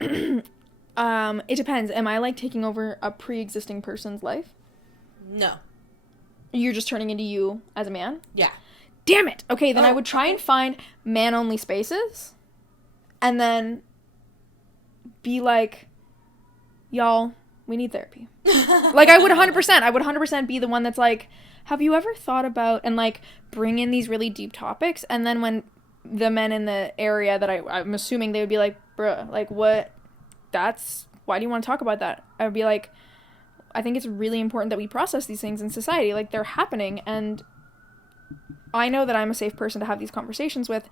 it depends. Am I, like, taking over a pre-existing person's life? No. You're just turning into you as a man? Yeah. Damn it! Okay, then I would try and find man-only spaces, and then be like, y'all, we need therapy. Like, I would 100% be the one that's like, have you ever thought about, and, like, bring in these really deep topics, and then when the men in the area that I'm assuming they would be like, bruh, like, what, why do you want to talk about that? I would be like, I think it's really important that we process these things in society. Like, they're happening, and I know that I'm a safe person to have these conversations with.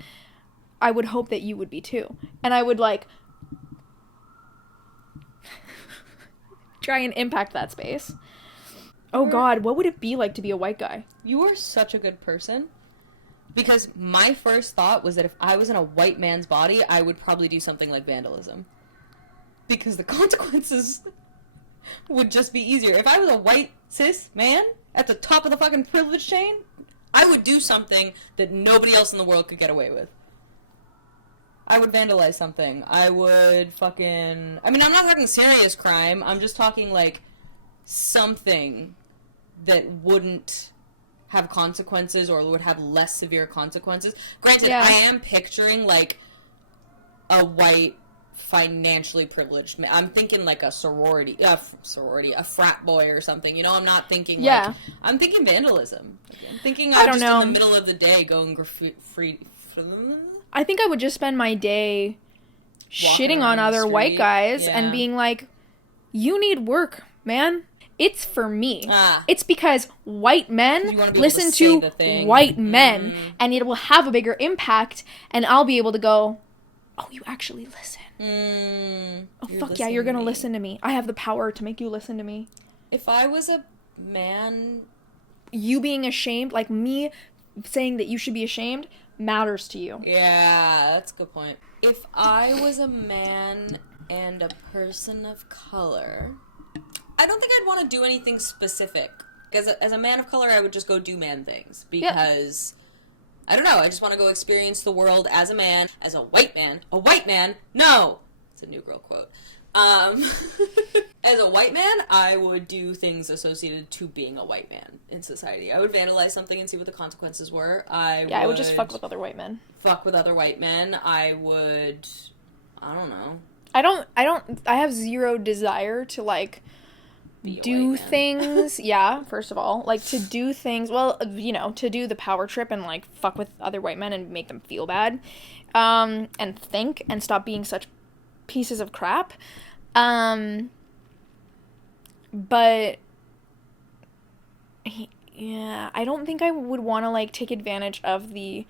I would hope that you would be too. And I would, like, try and impact that space. Oh, God, what would it be like to be a white guy? You are such a good person. Because my first thought was that if I was in a white man's body, I would probably do something like vandalism. Because the consequences would just be easier. If I was a white cis man at the top of the fucking privilege chain, I would do something that nobody else in the world could get away with. I would vandalize something. I would fucking... I mean, I'm not talking serious crime. I'm just talking, like, something that wouldn't have consequences or would have less severe consequences. Granted, Yeah. I am picturing, like, a white, financially privileged man. I'm thinking, like, a a frat boy or something. You know, I'm not thinking, Yeah. like... I'm thinking vandalism. I'm thinking I I'm don't just know. in the middle of the day going free... I think I would just spend my day Walking shitting around on the other white street. guys Yeah. and being like, you need work, man. It's for me. Ah. It's because white men You wanna be able listen to say to the thing. white men, and it will have a bigger impact, and I'll be able to go, oh, you actually listen. Oh, fuck yeah, you're gonna listen to me. I have the power to make you listen to me. If I was a man... You being ashamed, like me saying that you should be ashamed, matters to you. Yeah, that's a good point. If I was a man and a person of color, I don't think I'd want to do anything specific. Because as a man of color, I would just go do man things. Because, I don't know, I just want to go experience the world as a man. As a white man. A white man? No! It's a New Girl quote. As a white man, I would do things associated to being a white man in society. I would vandalize something and see what the consequences were. I would just fuck with other white men. Fuck with other white men. I would... I don't know. I have zero desire to, like, Be a do white man. things. Yeah, first of all. Like, to do things, well, you know, to do the power trip and, like, fuck with other white men and make them feel bad. And think and stop being such pieces of crap. But yeah, I don't think I would want to, like, take advantage of the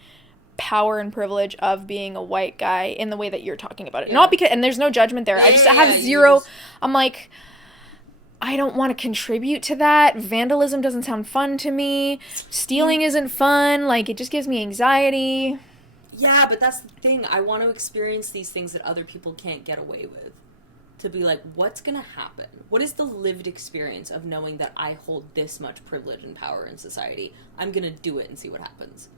power and privilege of being a white guy in the way that you're talking about it. Yeah. Not because, and there's no judgment there. I have zero, I'm like, I don't want to contribute to that. Vandalism doesn't sound fun to me. Stealing isn't fun. Like, it just gives me anxiety. Yeah, but that's the thing. I want to experience these things that other people can't get away with. To be like, what's going to happen? What is the lived experience of knowing that I hold this much privilege and power in society? I'm going to do it and see what happens.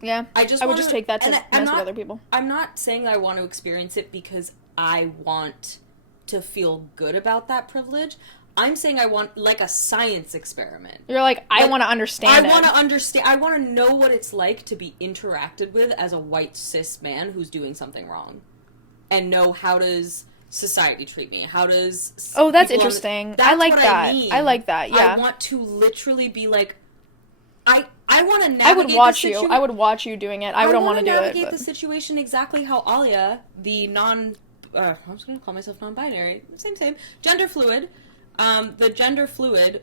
Yeah. I would just take that to mess with other people. I'm not saying I want to experience it because I want to feel good about that privilege. I'm saying I want, like, a science experiment. You're like, I want to understand it. I want to understand. I want to know what it's like to be interacted with as a white cis man who's doing something wrong. And know, how does society treat me? How does... Oh, that's interesting. I like that. I like that, yeah. I want to literally be like... I want to navigate I would watch you. I would watch you doing it. I don't want to do it. navigate the situation exactly how Alia, the I was going to call myself non-binary. Same. Gender fluid. The gender fluid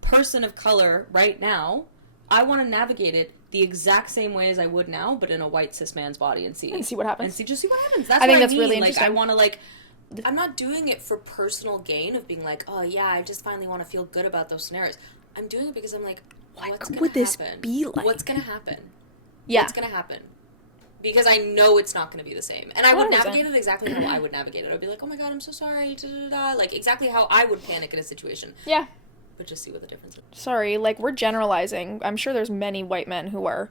person of color right now, I want to navigate it the exact same way as I would now, but in a white cis man's body and see what happens. And see what happens. That's I think what that's I mean. really Like, interesting. I want to, I'm not doing it for personal gain of being like, oh yeah, I just finally want to feel good about those scenarios. I'm doing it because I'm like, what's going to happen? Be like? What's going to happen? Yeah. What's going to happen? Because I know it's not going to be the same. And I would 100%. navigate it exactly how I would navigate it. I'd be like, oh my god, I'm so sorry. Like, exactly how I would panic in a situation. Yeah. But just see what the difference is. Sorry, like, we're generalizing. I'm sure there's many white men who are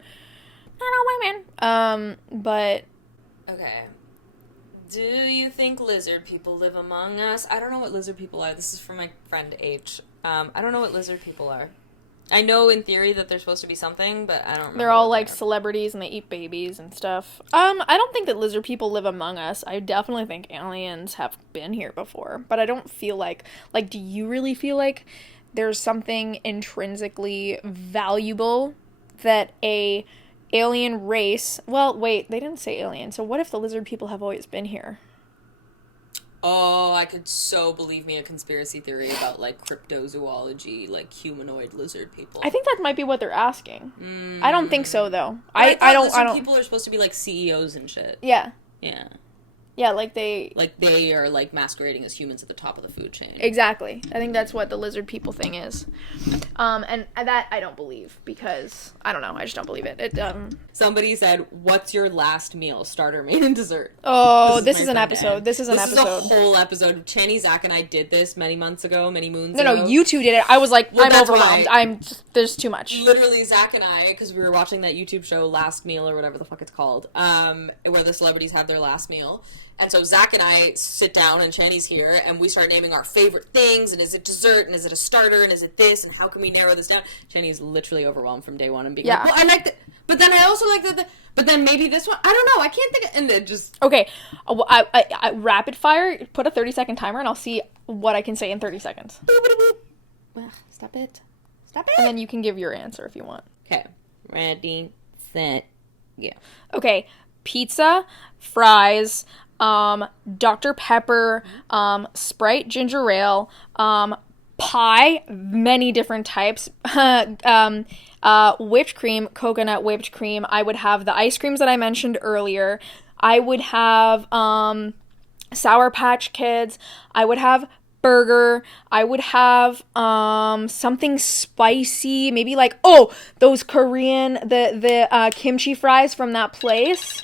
not all white men. But... Okay. Do you think lizard people live among us? I don't know what lizard people are. This is from my friend H. I don't know what lizard people are. I know in theory that they're supposed to be something, but I don't remember. They're all, like, celebrities and they eat babies and stuff. I don't think that lizard people live among us. I definitely think aliens have been here before. But I don't feel like... Like, do you really feel like there's something intrinsically valuable that a alien race... Well, wait, they didn't say alien. So what if the lizard people have always been here? Oh, I could so believe me a conspiracy theory about, like, cryptozoology, like, humanoid lizard people. I think that might be what they're asking. I don't think so, though. I thought lizard don't... people are supposed to be, like, CEOs and shit. Yeah. Yeah. Yeah, like they... Like, they are, like, masquerading as humans at the top of the food chain. Exactly. I think that's what the lizard people thing is. And that I don't believe, because, I don't know, I just don't believe it. Somebody said, what's your last meal? Starter, main, and dessert. Oh, this is an episode. This is an episode. This is a whole episode. Chany, Zach, and I did this many months ago, many moons ago. No, you two did it. I was like, Well, I'm that's overwhelmed. why. There's too much. Literally, Zach and I, because we were watching that YouTube show, Last Meal, or whatever the fuck it's called, where the celebrities have their last meal. And so Zach and I sit down, and Chany's here, and we start naming our favorite things, and is it dessert, and is it a starter, and is it this, and how can we narrow this down? Chany is literally overwhelmed from day one and being like, well, I like that, but then I also like that, but then maybe this one, I don't know, I can't think of, and it just... Okay, I rapid fire, put a 30-second timer, and I'll see what I can say in 30 seconds. Stop it. And then you can give your answer if you want. Okay, ready, set, yeah. Okay, pizza, fries, Dr. Pepper, Sprite ginger ale, pie, many different types, whipped cream, coconut whipped cream. I would have the ice creams that I mentioned earlier. I would have, Sour Patch Kids. I would have burger. I would have, something spicy, maybe like, those Korean, the kimchi fries from that place.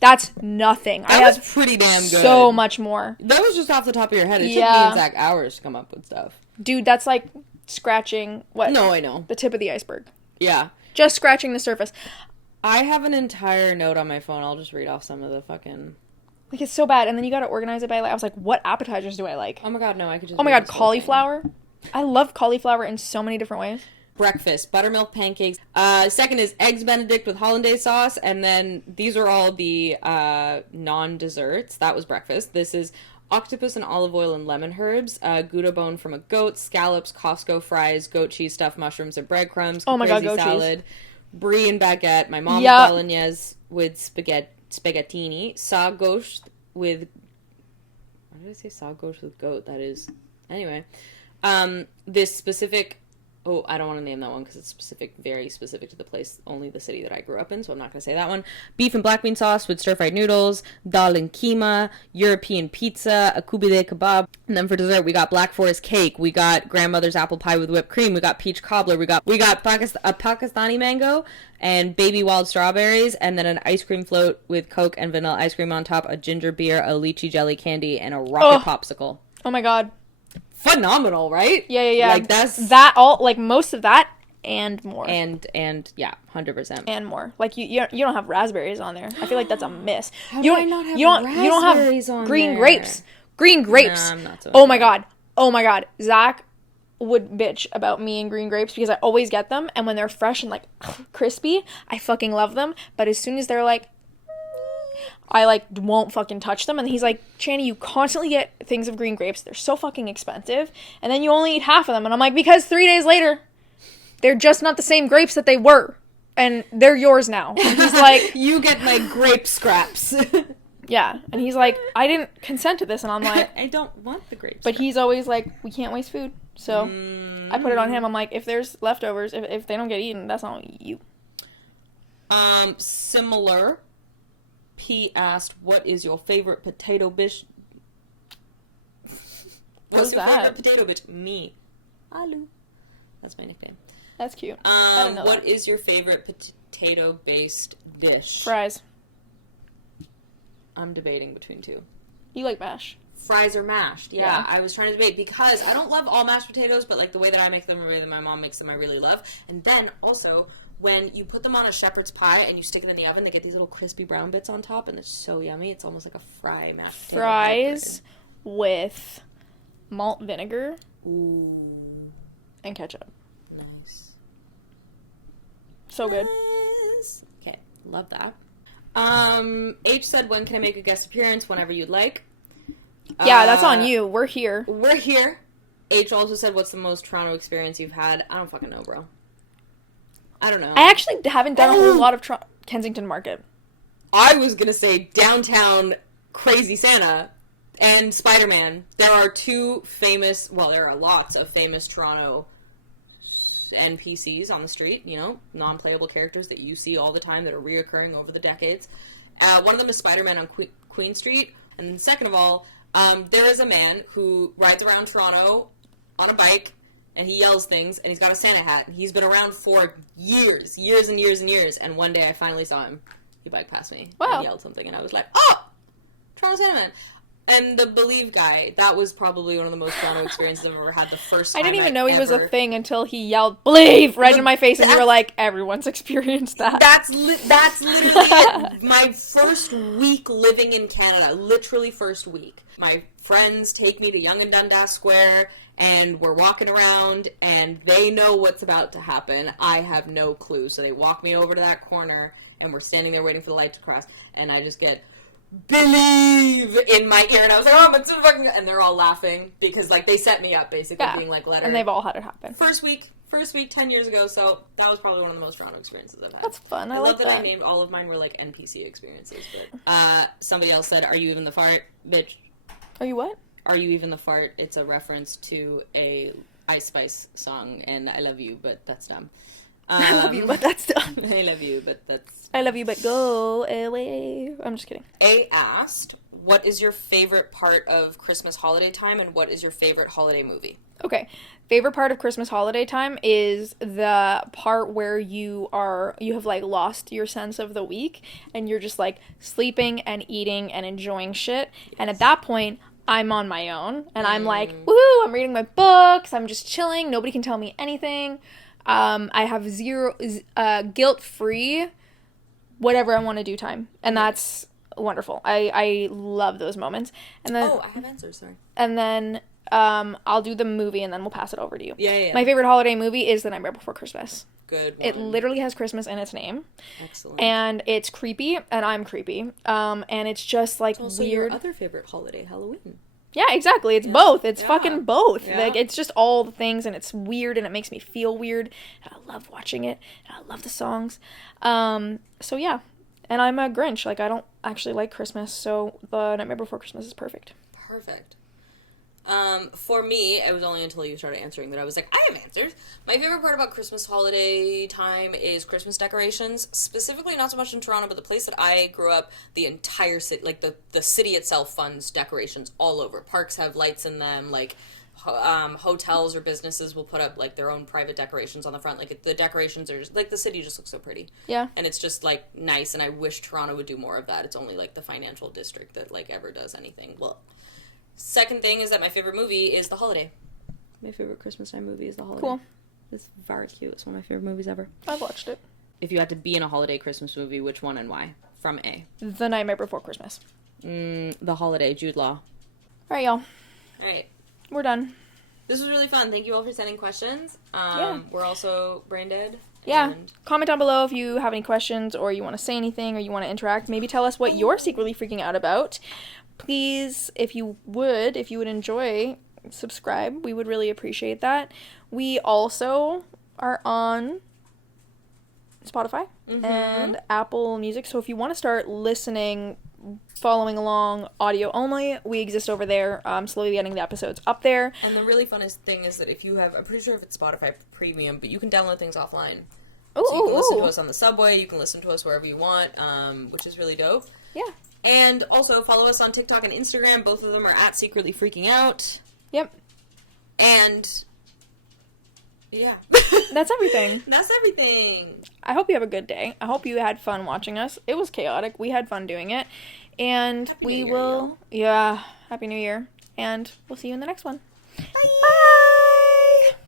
That's nothing. That was pretty damn good. So much more. That was just off the top of your head. It took me and Zach hours to come up with stuff. Dude, that's like scratching what? No, I know. The tip of the iceberg. Yeah. Just scratching the surface. I have an entire note on my phone. I'll just read off some of the fucking... Like, it's so bad. And then you gotta organize it by, like, I was like, what appetizers do I like? Oh my god, no, I could just... Oh my god, cauliflower. I love cauliflower in so many different ways. Breakfast, buttermilk pancakes. Second is eggs Benedict with hollandaise sauce, and then these are all the non-desserts. That was breakfast. This is octopus and olive oil and lemon herbs, Gouda bone from a goat, scallops, Costco fries, goat cheese stuffed mushrooms and breadcrumbs, oh my god, goat salad, brie and baguette, my mom's bolognese with spaghettini, saw gauche with... Why did I say saw gauche with goat? That is... Anyway. This specific... Oh, I don't want to name that one because it's specific, very specific to the place, only the city that I grew up in, so I'm not going to say that one. Beef and black bean sauce with stir-fried noodles, dal and keema, European pizza, a kubile kebab. And then for dessert, we got black forest cake, we got grandmother's apple pie with whipped cream, we got peach cobbler, we got a Pakistani mango, and baby wild strawberries, and then an ice cream float with Coke and vanilla ice cream on top, a ginger beer, a lychee jelly candy, and a rocket popsicle. Oh my god. Phenomenal, right? Yeah. Like, that's... That all, like, most of that and more. And yeah, 100%. And more. Like, you don't have raspberries on there. I feel like that's a miss. How do I not have raspberries have on green there? grapes. Green grapes. Nah, I'm not so oh my god. Zach would bitch about me and green grapes because I always get them, and when they're fresh and, like, crispy, I fucking love them. But as soon as they're, like, I, like, won't fucking touch them. And he's like, Chany, you constantly get things of green grapes. They're so fucking expensive. And then you only eat half of them. And I'm like, because 3 days later, they're just not the same grapes that they were. And they're yours now. And he's like... You get my grape scraps. Yeah, and he's like, I didn't consent to this, and I'm like, I don't want the grapes. But he's always like, we can't waste food. So I put it on him. I'm like, if there's leftovers, if they don't get eaten, that's on you. Similar. P asked, what is your favorite potato dish? What's your favorite potato dish? Me. Alu. That's my nickname. That's cute. I didn't know what is your favorite potato-based dish? Fries. I'm debating between two. You like mash? Fries or mashed, yeah. I was trying to debate because I don't love all mashed potatoes, but like the way that I make them or the way that my mom makes them, I really love. And then also, when you put them on a shepherd's pie and you stick it in the oven, they get these little crispy brown bits on top, and it's so yummy. It's almost like a fry mashed potato. Fries with malt vinegar. Ooh. And ketchup. Nice. So good. Nice. Okay, love that. H said, when can I make a guest appearance? Whenever you'd like. Yeah, that's on you. We're here. We're here. H also said, what's the most Toronto experience you've had? I don't fucking know, bro. I don't know. I actually haven't done a whole lot of Kensington Market. I was gonna say downtown Crazy Santa and Spider-Man. There are two famous, well, there are lots of famous Toronto NPCs on the street, you know, non-playable characters that you see all the time that are reoccurring over the decades. One of them is Spider-Man on Queen Street. And second of all, there is a man who rides around Toronto on a bike, and he yells things, and he's got a Santa hat, and he's been around for years and years and years, and one day I finally saw him. He biked past me and yelled something, and I was like, oh! Toronto Santa Man. And the Believe guy, that was probably one of the most Toronto experiences I've ever had. The first time I didn't even know he was a thing until he yelled "Believe" right in my face, and you were like, "Everyone's experienced that." That's literally it. My first week living in Canada, literally first week. My friends take me to Yonge and Dundas Square, and we're walking around, and they know what's about to happen. I have no clue, so they walk me over to that corner, and we're standing there waiting for the light to cross, and I just get "Believe" in my ear, and I was like, oh, it's so fucking good. And they're all laughing because, like, they set me up, basically, being like, let her. And they've all had it happen. First week, 10 years ago, so that was probably one of the most Toronto experiences I've had. That's fun. I love like that. I named all of mine were, like, NPC experiences, but, somebody else said, are you even the fart? Bitch. Are you what? Are you even the fart? It's a reference to a Ice Spice song, and I love you, but that's dumb. I love you, but that's dumb. I love you, but that's... I love you, but go away. I'm just kidding. A asked, what is your favorite part of Christmas holiday time, and what is your favorite holiday movie? Okay. Favorite part of Christmas holiday time is the part where you have, like, lost your sense of the week, and you're just, like, sleeping and eating and enjoying shit. Yes. And at that point, I'm on my own, and I'm like, woohoo, I'm reading my books, I'm just chilling, nobody can tell me anything. I have zero guilt-free whatever I want to do time, and that's wonderful. I love those moments. And then I have answers, sorry. And then I'll do the movie, and then we'll pass it over to you. Yeah. My favorite holiday movie is The Nightmare Before Christmas. Good one. It literally has Christmas in its name. Excellent. And it's creepy, and I'm creepy. And it's just, like, it's also weird. Your other favorite holiday, Halloween. Yeah, exactly. It's both. It's fucking both. Yeah. Like, it's just all the things, and it's weird, and it makes me feel weird. And I love watching it, and I love the songs. So yeah. And I'm a Grinch. Like, I don't actually like Christmas, so The Nightmare Before Christmas is perfect. Perfect. For me, it was only until you started answering that I was like, I have answers. My favorite part about Christmas holiday time is Christmas decorations. Specifically, not so much in Toronto, but the place that I grew up, the entire city, like the city itself funds decorations all over. Parks have lights in them, like hotels or businesses will put up like their own private decorations on the front. Like the decorations are just, like the city just looks so pretty. Yeah. And it's just like nice, and I wish Toronto would do more of that. It's only like the financial district that like ever does anything. Well, second thing is that my favorite movie is The Holiday. My favorite Christmas time movie is The Holiday. Cool. It's very cute. It's one of my favorite movies ever. I've watched it. If you had to be in a holiday Christmas movie, which one and why? From A. The Nightmare Before Christmas. The Holiday, Jude Law. All right, y'all. All right. We're done. This was really fun. Thank you all for sending questions. We're also brain dead. Yeah. Comment down below if you have any questions, or you want to say anything, or you want to interact. Maybe tell us what you're secretly freaking out about. Please, if you would enjoy, subscribe. We would really appreciate that. We also are on Spotify and Apple Music. So if you want to start listening following along audio only, we exist over there, slowly getting the episodes up there. And the really funnest thing is that if you have, I'm pretty sure if it's Spotify Premium, but you can download things offline. Ooh, so you can listen to us on the subway, you can listen to us wherever you want, which is really dope. Yeah. And also follow us on TikTok and Instagram. Both of them are at Secretly Freaking Out. Yep. And yeah. That's everything. That's everything. I hope you have a good day. I hope you had fun watching us. It was chaotic. We had fun doing it. And Happy New Year, yeah, Happy New Year. And we'll see you in the next one. Bye.